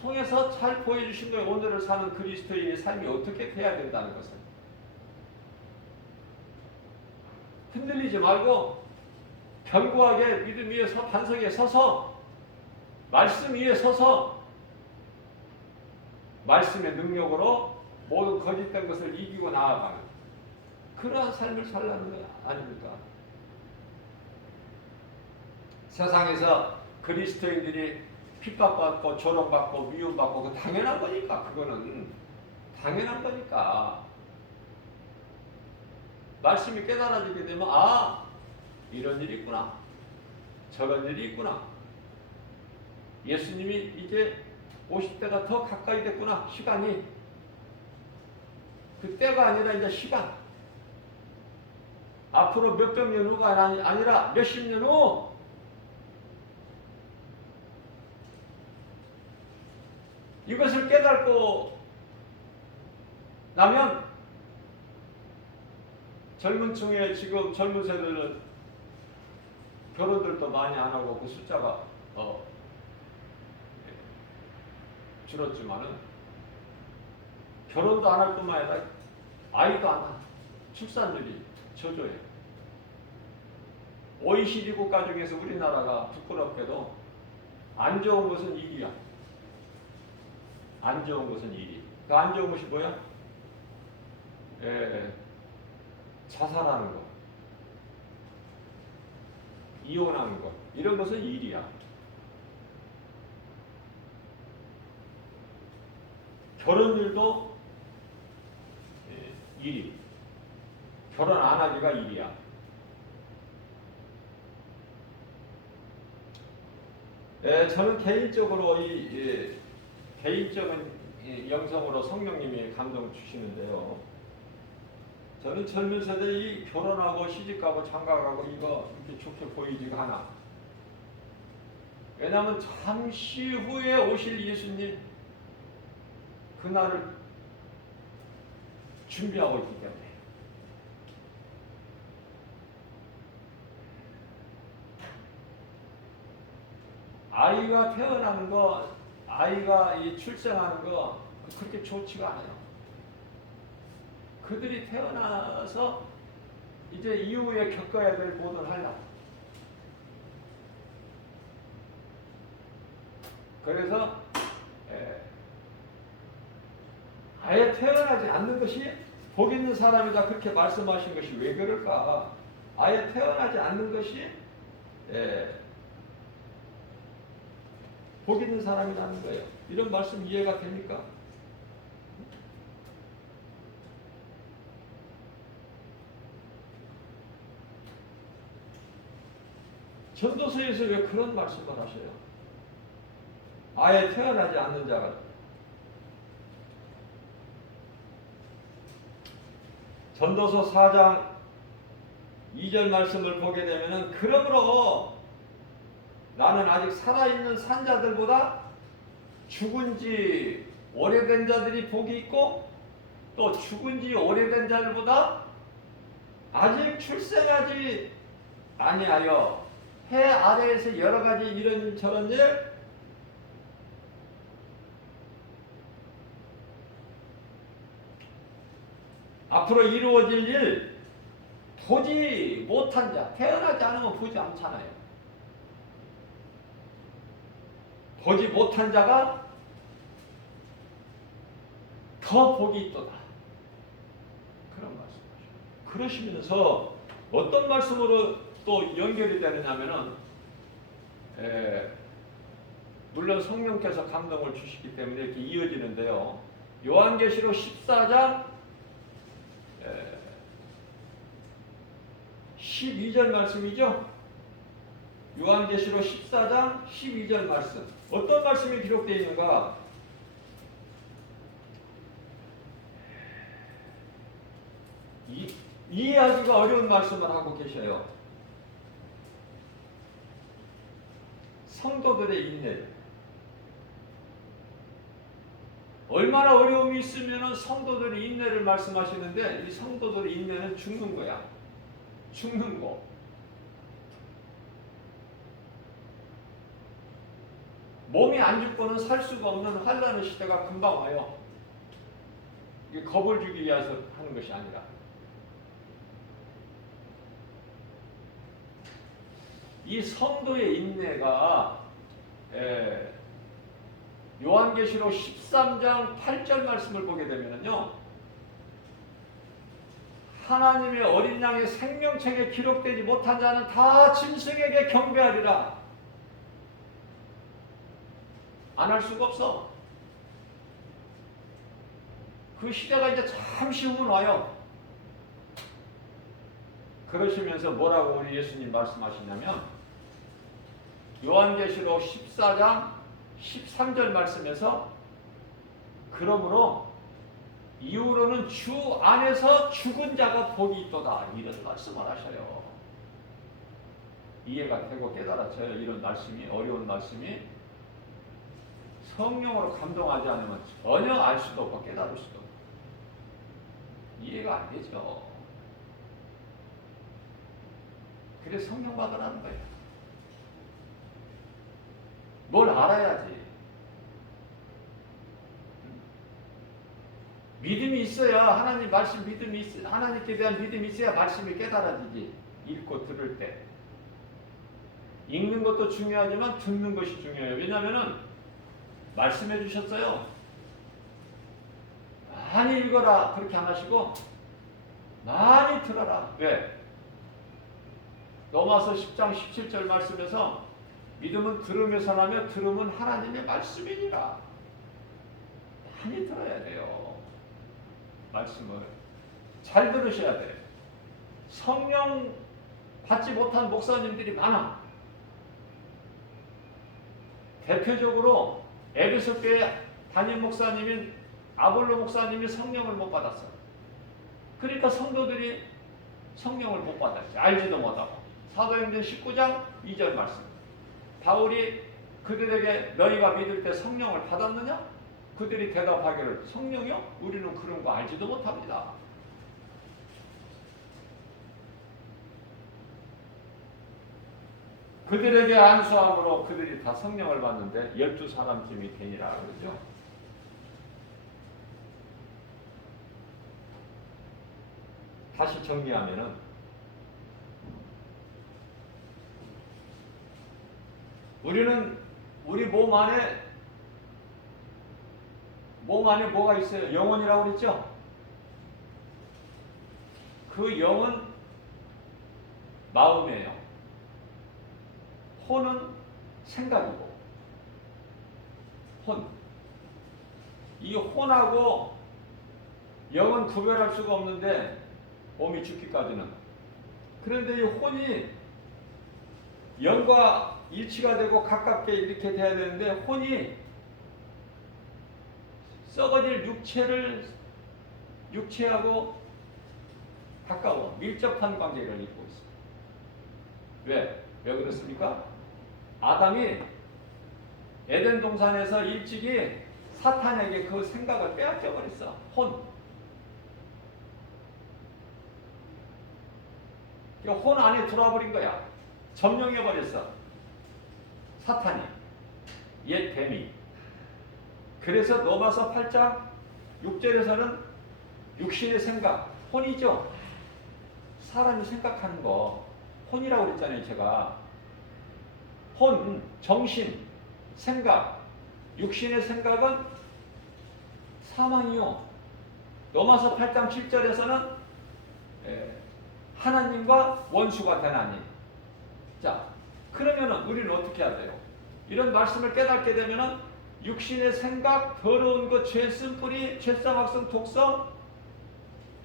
통해서 잘 보여주신 거예요. 오늘을 사는 그리스도인의 삶이 어떻게 돼야 된다는 것을. 흔들리지 말고 견고하게 믿음 위에 반석에 서서 말씀 위에 서서 말씀의 능력으로 모든 거짓된 것을 이기고 나아가는 그러한 삶을 살라는 거 아닙니까? 세상에서 그리스도인들이 핍박받고 조롱받고 미움받고 그 당연한 거니까. 그거는 당연한 거니까. 말씀이 깨달아지게 되면 이런 일이 있구나. 저런 일이 있구나. 예수님이 이제 오실 때가 더 가까이 됐구나. 시간이. 그 때가 아니라 이제 시간. 앞으로 몇백 년 후가 아니라 몇십 년 후. 이것을 깨닫고 나면 젊은 층에 지금 젊은 세대는 결혼들도 많이 안 하고 그 숫자가 줄었지만은 결혼도 안 할 뿐만 아니라 아이도 안 낳아. 출산율이 저조해요. OECD 국가 중에서 우리나라가 부끄럽게도 안 좋은 것은 1위야. 안 좋은 것은 1위. 그 안 좋은 것이 뭐야? 자살하는 것, 이혼하는 것, 이런 것은 1위야. 결혼율도 1위. 결혼 안 하기가 1위야. 저는 개인적으로 개인적인 영성으로 성령님이 감동 주시는데요. 저는 젊은 세대이 결혼하고 시집가고 장가가고 이거 이렇게 좋게 보이지가 않아. 왜냐하면 잠시 후에 오실 예수님 그날을 준비하고 있기 때문에. 아이가 태어나는 거, 아이가 이 출생하는 거 그렇게 좋지가 않아요. 그들이 태어나서 이제 이후에 겪어야 될 모든 한란. 그래서 아예 태어나지 않는 것이 복 있는 사람이다 그렇게 말씀하신 것이 왜 그럴까? 아예 태어나지 않는 것이 복 있는 사람이라는 거예요. 이런 말씀 이해가 됩니까? 전도서에서 왜 그런 말씀을 하셔요? 아예 태어나지 않는 자가. 전도서 4장 2절 말씀을 보게 되면은 그러므로 나는 아직 살아있는 산자들보다 죽은 지 오래된 자들이 복이 있고 또 죽은 지 오래된 자들보다 아직 출생하지 아니하여 해 아래에서 여러 가지 이런저런 일 앞으로 이루어질 일 보지 못한 자, 태어나지 않으면 보지 않잖아요. 보지 못한 자가 더 복이 있도다. 그런 말씀이죠. 그러시면서 어떤 말씀으로 또 연결이 되느냐면은 물론 성령께서 감동을 주시기 때문에 이렇게 이어지는데요. 요한계시록 14장 12절 말씀이죠. 요한계시록 14장 12절 말씀. 어떤 말씀이 기록되어 있는가? 이해하기가 어려운 말씀을 하고 계셔요. 성도들의 인내. 얼마나 어려움이 있으면 성도들의 인내를 말씀하시는데 이 성도들의 인내는 죽는 거야. 죽는 거. 몸이 안 죽고는 살 수가 없는 환난의 시대가 금방 와요. 이게 겁을 주기 위해서 하는 것이 아니라. 이 성도의 인내가 요한계시록 13장 8절 말씀을 보게 되면요. 하나님의 어린 양의 생명책에 기록되지 못한 자는 다 짐승에게 경배하리라. 안 할 수가 없어. 그 시대가 이제 잠시 후면 와요. 그러시면서 뭐라고 우리 예수님 말씀하시냐면 요한계시록 14장 13절 말씀에서 그러므로 이후로는 주 안에서 죽은 자가 복이 있도다. 이런 말씀을 하셔요. 이해가 되고 깨달아져요. 이런 말씀이, 어려운 말씀이 성령으로 감동하지 않으면 전혀 알 수도 없고 깨달을 수도 없고 이해가 안 되죠. 그래서 성령 받으라는 거예요. 뭘 알아야지. 믿음이 있어야 하나님 말씀 믿음이 있어 하나님께 대한 믿음이 있어야 말씀이 깨달아지지. 읽고 들을 때 읽는 것도 중요하지만 듣는 것이 중요해요. 왜냐하면은 말씀해 주셨어요. 많이 읽어라 그렇게 안 하시고 많이 들어라. 왜? 로마서 10장 17절 말씀에서 믿음은 들으면서 나며 들음은 하나님의 말씀이니라. 많이 들어야 돼요. 말씀을 잘 들으셔야 돼. 성령 받지 못한 목사님들이 많아. 대표적으로 에베소 교회 담임 목사님인 아볼로 목사님이 성령을 못 받았어. 그러니까 성도들이 성령을 못 받았지. 알지도 못하고. 사도행전 19장 2절 말씀. 바울이 그들에게 너희가 믿을 때 성령을 받았느냐? 그들이 대답하기를 성령이요? 우리는 그런 거 알지도 못합니다. 그들에게 안수함으로 그들이 다 성령을 받는데 12사람쯤이 되니라 그러죠. 다시 정리하면은 우리는 우리 몸 안에 뭐가 있어요? 영혼이라고 그랬죠? 그 영은 마음이에요. 혼은 생각이고. 혼. 이 혼하고 영은 구별할 수가 없는데 몸이 죽기까지는. 그런데 이 혼이 영과 일치가 되고 가깝게 이렇게 돼야 되는데 혼이 썩어질 육체하고 가까워 밀접한 관계를 잇고 있습니다. 왜 그렇습니까? 아담이 에덴 동산에서 일찍이 사탄에게 그 생각을 빼앗겨 버렸어. 혼 안에 들어와 버린 거야. 점령해 버렸어. 사탄이, 옛 뱀이. 그래서 로마서 8장 6절에서는 육신의 생각, 혼이죠. 사람이 생각하는 거 혼이라고 그랬잖아요. 제가 혼, 정신, 생각, 육신의 생각은 사망이요. 로마서 8장 7절에서는 하나님과 원수가 되나니. 자, 그러면은 우리는 어떻게 해야 돼요? 이런 말씀을 깨닫게 되면은 육신의 생각, 더러운 것, 죄 쓴뿌리, 죄성, 악성, 독성,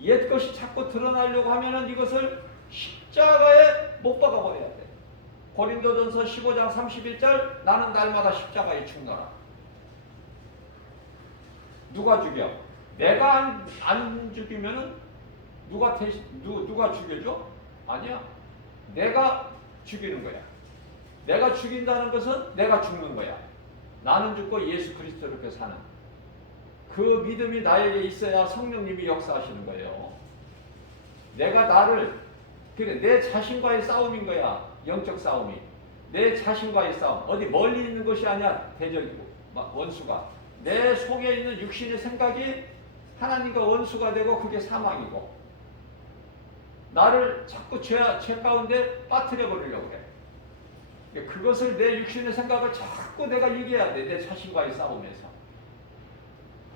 옛 것이 자꾸 드러나려고 하면은 이것을 십자가에 못 박아버려야 돼. 고린도전서 15장 31절 나는 날마다 십자가에 죽노라. 누가 죽여? 내가 안 죽이면은 누가 죽여줘? 아니야. 내가 죽이는 거야. 내가 죽인다는 것은 내가 죽는 거야. 나는 죽고 예수 그리스도를 사는. 그 믿음이 나에게 있어야 성령님이 역사하시는 거예요. 내가 그래, 내 자신과의 싸움인 거야. 영적 싸움이. 내 자신과의 싸움. 어디 멀리 있는 것이 아니야. 대적이고 원수가. 내 속에 있는 육신의 생각이 하나님과 원수가 되고 그게 사망이고. 나를 자꾸 죄 가운데 빠뜨려 버리려고 그래. 그것을 내 육신의 생각을 자꾸 내가 이겨야 돼. 내 자신과의 싸움에서.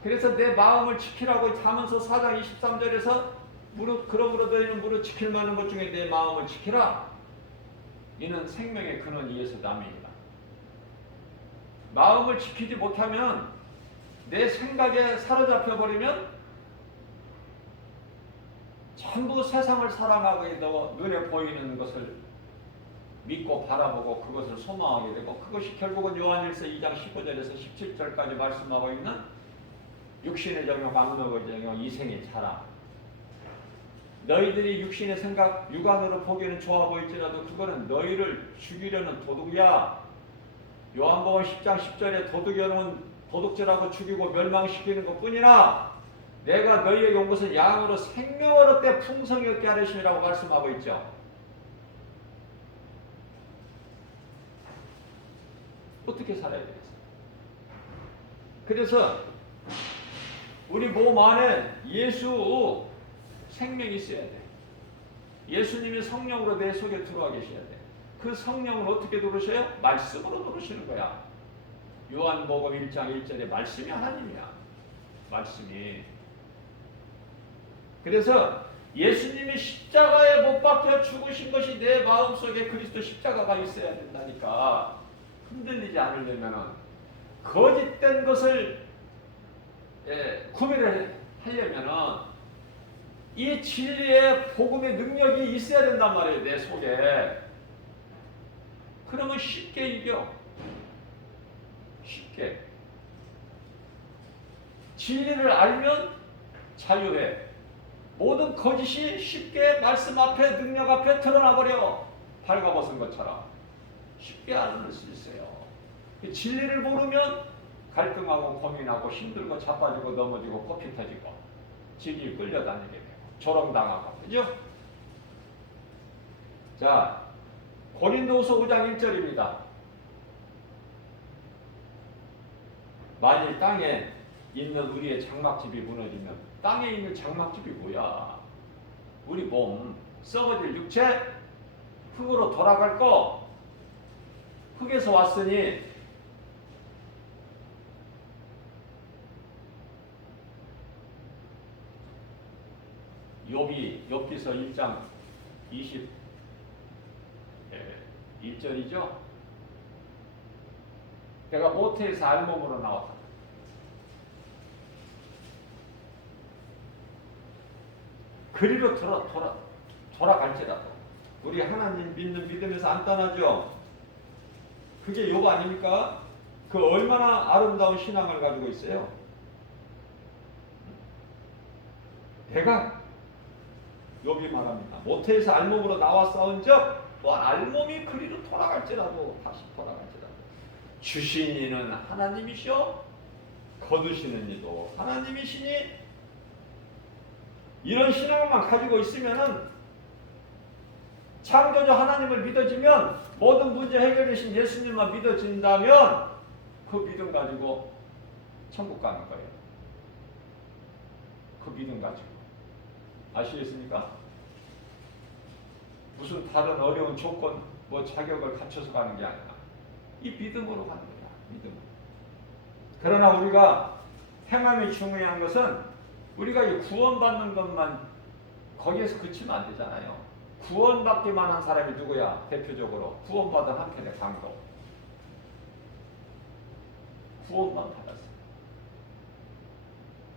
그래서 내 마음을 지키라고 하면서 4장 23절에서 그러므로 너희는 무릇 지킬 만한 것 중에 내 마음을 지키라. 이는 생명의 근원 이에서 남이니라. 마음을 지키지 못하면 내 생각에 사로잡혀 버리면 전부 세상을 사랑하게 되고 눈에 보이는 것을 믿고 바라보고 그것을 소망하게 되고 그것이 결국은 요한일서 2장 19절에서 17절까지 말씀하고 있는 육신의 정욕, 악력의 정욕, 이생의 자랑. 너희들이 육신의 생각, 육안으로 보기에는 좋아 보일지라도 그거는 너희를 죽이려는 도둑이야. 요한복음 10장 10절에 도둑이라는 도둑질하고 죽이고 멸망시키는 것뿐이나 내가 너희에게 온 것은 양으로 생명을 얻되 풍성히 얻게 하려심이라고 말씀하고 있죠. 어떻게 살아야 되겠어요? 그래서 우리 몸 안에 예수 생명이 있어야 돼. 예수님이 성령으로 내 속에 들어와 계셔야 돼. 그 성령을 어떻게 누르셔요? 말씀으로 누르시는 거야. 요한복음 1장 1절에 말씀이 하나님이야. 말씀이. 그래서 예수님이 십자가에 못 박혀 죽으신 것이 내 마음속에 그리스도 십자가가 있어야 된다니까. 흔들리지 않으려면 거짓된 것을 구별을 하려면 이 진리의 복음의 능력이 있어야 된단 말이에요. 내 속에. 그러면 쉽게 이겨. 쉽게. 진리를 알면 자유해. 모든 거짓이 쉽게 말씀 앞에 능력 앞에 드러나버려. 발가벗은 것처럼. 쉽게 알아낼 수 있어요. 진리를 모르면 갈등하고 고민하고 힘들고 자빠지고 넘어지고 코피 터지고 진리에 끌려다니게 되고 조롱당하고. 그죠? 자, 고린도후서 5장 1절입니다. 만일 땅에 있는 우리의 장막집이 무너지면, 땅에 있는 장막집이 뭐야? 우리 몸, 썩어질 육체, 흙으로 돌아갈 거, 흙에서 왔으니 욥기서 1장 21절이죠. 내가 모태에서 알몸으로 나왔다. 그리로 돌아갈지라도 우리 하나님 믿는 믿음에서 안 떠나죠. 그게 욥 아닙니까? 그 얼마나 아름다운 신앙을 가지고 있어요. 내가 욥이 말합니다. 모태에서 알몸으로 나와 싸운즉 또 알몸이 그리로 돌아갈지라도 다시 돌아갈지라도 주신 이는 하나님이시오 거두시는 이도 하나님이시니, 이런 신앙만 가지고 있으면은, 창조주 하나님을 믿어지면, 모든 문제 해결되신 예수님만 믿어진다면 그 믿음 가지고 천국 가는 거예요. 그 믿음 가지고. 아시겠습니까? 무슨 다른 어려운 조건, 자격을 갖춰서 가는 게 아니라 이 믿음으로 가는 거야. 믿음. 그러나 우리가 행함이 중요한 것은, 우리가 이 구원받는 것만 거기에서 그치면 안 되잖아요. 구원받기만 한 사람이 누구야? 대표적으로 구원받은 한편의 강도. 구원만 받았어요.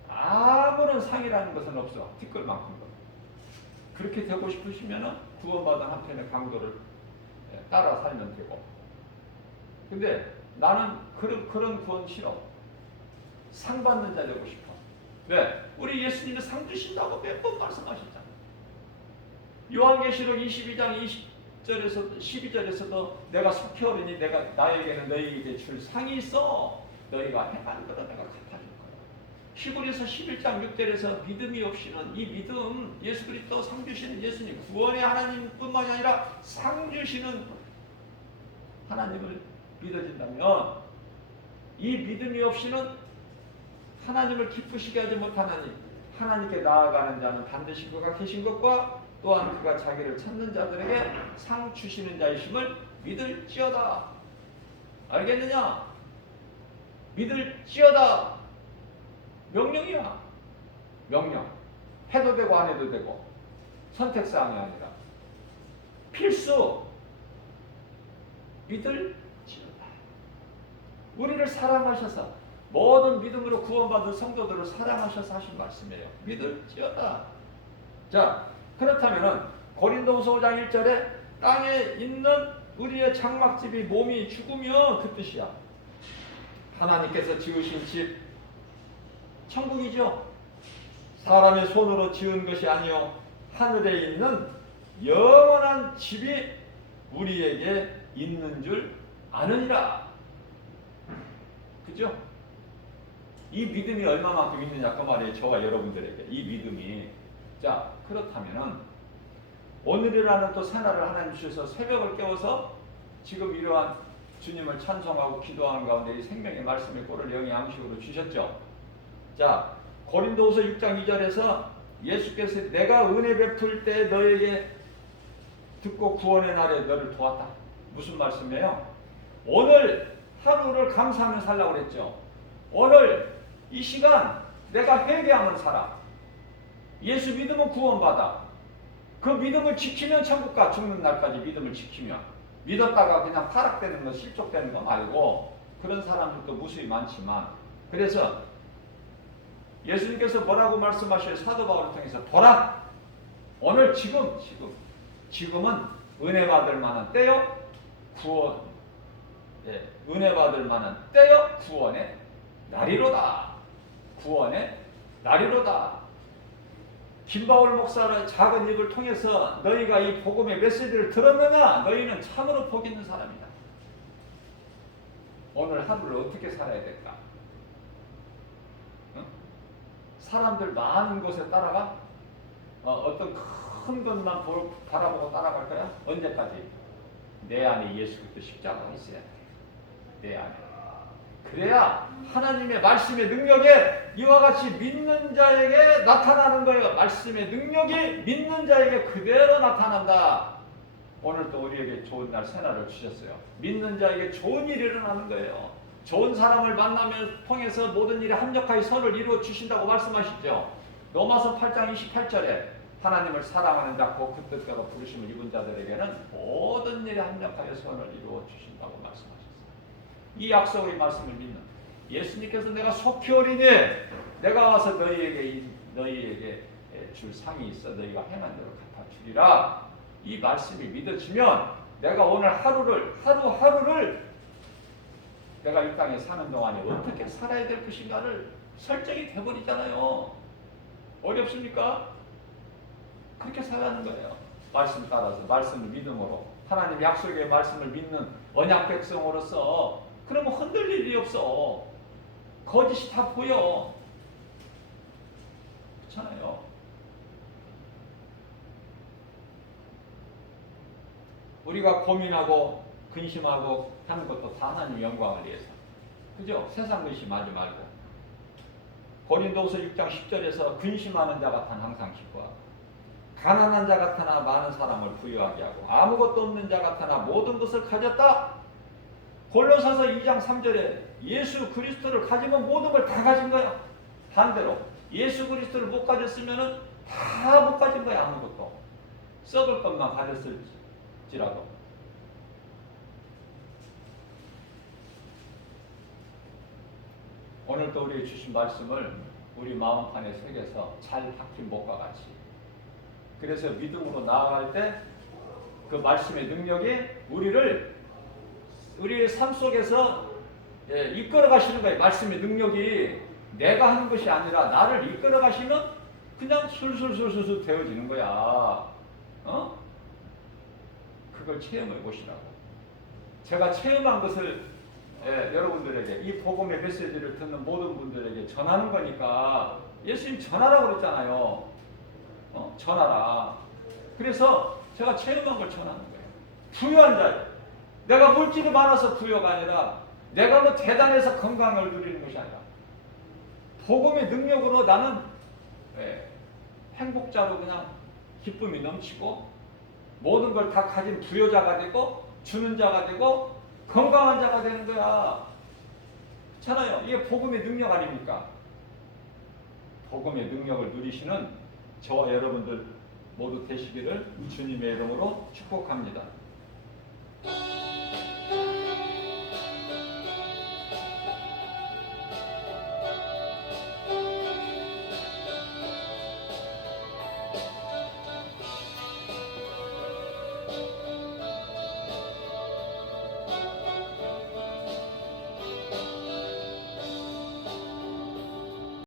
아무런 상이라는 것은 없어. 티끌만큼도. 그렇게 되고 싶으시면 구원받은 한편의 강도를 따라 살면 되고. 근데 나는 그런 구원 싫어. 상 받는 자 되고 싶어. 네, 우리 예수님은 상 주신다고 몇 번 말씀하셨잖아요. 요한계시록 22장 12절에서도 내가 속히 오르니 내가 나에게는 너희에게 줄 상이 있어. 너희가 행한 거로 내가 갚아줄 거야. 히브리서 11장 6절에서 믿음이 없이는, 이 믿음, 예수 그리스도 상 주시는 예수님, 구원의 하나님뿐만이 아니라 상 주시는 하나님을 믿어진다면, 이 믿음이 없이는 하나님을 기쁘시게 하지 못하나니, 하나님께 나아가는 자는 반드시 그가 계신 것과 또한 그가 자기를 찾는 자들에게 상 주시는 자이심을 믿을지어다. 알겠느냐? 믿을지어다. 명령이야. 명령. 해도 되고 안 해도 되고, 선택사항이 아니라 필수. 믿을지어다. 우리를 사랑하셔서, 모든 믿음으로 구원받은 성도들을 사랑하셔서 하신 말씀이에요. 믿을지어다. 자, 그렇다면은 고린도후서 5장 1절에 땅에 있는 우리의 장막집이 몸이 죽으면 그 뜻이야. 하나님께서 지으신 집, 천국이죠. 사람의 손으로 지은 것이 아니요 하늘에 있는 영원한 집이 우리에게 있는 줄 아느니라. 그죠? 이 믿음이 얼마만큼 있느냐 그 말이에요. 저와 여러분들에게 이 믿음이. 자, 그렇다면은 오늘이라는 또 새날을 하나님 주셔서 새벽을 깨워서 지금 이러한 주님을 찬송하고 기도하는 가운데 이 생명의 말씀의 꼴을 영의 양식으로 주셨죠. 자, 고린도후서 6장 2절에서 예수께서 내가 은혜 베풀 때 너에게 듣고 구원의 날에 너를 도왔다. 무슨 말씀이에요? 오늘 하루를 감사하며 살라고 그랬죠. 오늘 이 시간 내가 회개하면 살아. 예수 믿으면 구원받아. 그 믿음을 지키면 천국 가. 죽는 날까지 믿음을 지키면. 믿었다가 그냥 타락되는 거, 실족되는 거 말고, 그런 사람들도 무수히 많지만, 그래서 예수님께서 뭐라고 말씀하셔요? 사도 바울을 통해서 보라. 오늘 지금은 은혜 받을 만한 때요. 구원. 네, 은혜 받을 만한 때요. 구원의 날이로다. 구원의 날이로다. 김바울 목사의 작은 입을 통해서 너희가 이 복음의 메시지를 들었느냐? 너희는 참으로 복 있는 사람이다. 오늘 하루를 어떻게 살아야 될까? 응? 사람들 많은 곳에 따라가? 어떤 큰 것만 바라보고 따라갈 거야? 언제까지? 내 안에 예수 그리스도 십자가가 있어야 돼. 내 안에. 그래야 하나님의 말씀의 능력이 이와 같이 믿는 자에게 나타나는 거예요. 말씀의 능력이 믿는 자에게 그대로 나타난다. 오늘 또 우리에게 좋은 날 새날을 주셨어요. 믿는 자에게 좋은 일이 일어나는 거예요. 좋은 사람을 만나면 통해서 모든 일에 합력하여 선을 이루어 주신다고 말씀하시죠. 로마서 8장 28절에 하나님을 사랑하는 자고 그 뜻대로 부르심을 입은 자들에게는 모든 일에 합력하여 선을 이루어 주신다고 말씀하셨어요. 이 약속의 말씀을 믿는 예수님께서 내가 속히 오리니 내가 와서 너희에게 줄 상이 있어 너희가 행한 대로 갚아주리라. 이 말씀이 믿어지면 내가 오늘 하루하루를 내가 이 땅에 사는 동안에 어떻게 살아야 될 것인가를 설정이 돼버리잖아요. 어렵습니까? 그렇게 살아가는 거예요. 말씀 따라서, 말씀을 믿음으로, 하나님 약속의 말씀을 믿는 언약 백성으로서. 그러면 흔들릴 일이 없어. 거짓이 다 보여. 그렇잖아요. 우리가 고민하고 근심하고 하는 것도 다 하나님 영광을 위해서. 그죠? 세상 근심하지 말고. 고린도후서 6장 10절에서 근심하는 자 같으나 항상 기뻐하고 가난한 자 같으나 많은 사람을 부유하게 하고 아무것도 없는 자 같으나 모든 것을 가졌다. 골로새서 2장 3절에 예수 그리스도를 가지면 모든 걸 다 가진 거야. 반대로 예수 그리스도를 못 가졌으면 다 못 가진 거야. 아무것도 썩을 것만 가졌을지라도. 오늘 또 우리에게 주신 말씀을 우리 마음판에 새겨서 잘 박힌 못과 같이, 그래서 믿음으로 나아갈 때 그 말씀의 능력이 우리의 삶 속에서 이끌어 가시는 거예요. 말씀의 능력이 내가 하는 것이 아니라 나를 이끌어 가시면 그냥 술술술술 되어지는 거야. 그걸 체험해 보시라고. 제가 체험한 것을 여러분들에게, 이 복음의 메시지를 듣는 모든 분들에게 전하는 거니까. 예수님 전하라고 그랬잖아요. 전하라. 그래서 제가 체험한 걸 전하는 거예요. 부유한 자예요. 내가 물질이 많아서 부유가 아니라, 내가 뭐 대단해서 건강을 누리는 것이 아니라, 복음의 능력으로 나는 행복자로 그냥 기쁨이 넘치고 모든 걸 다 가진 부여자가 되고 주는 자가 되고 건강한 자가 되는 거야. 그렇잖아요. 이게 복음의 능력 아닙니까? 복음의 능력을 누리시는 저와 여러분들 모두 되시기를 주님의 이름으로 축복합니다.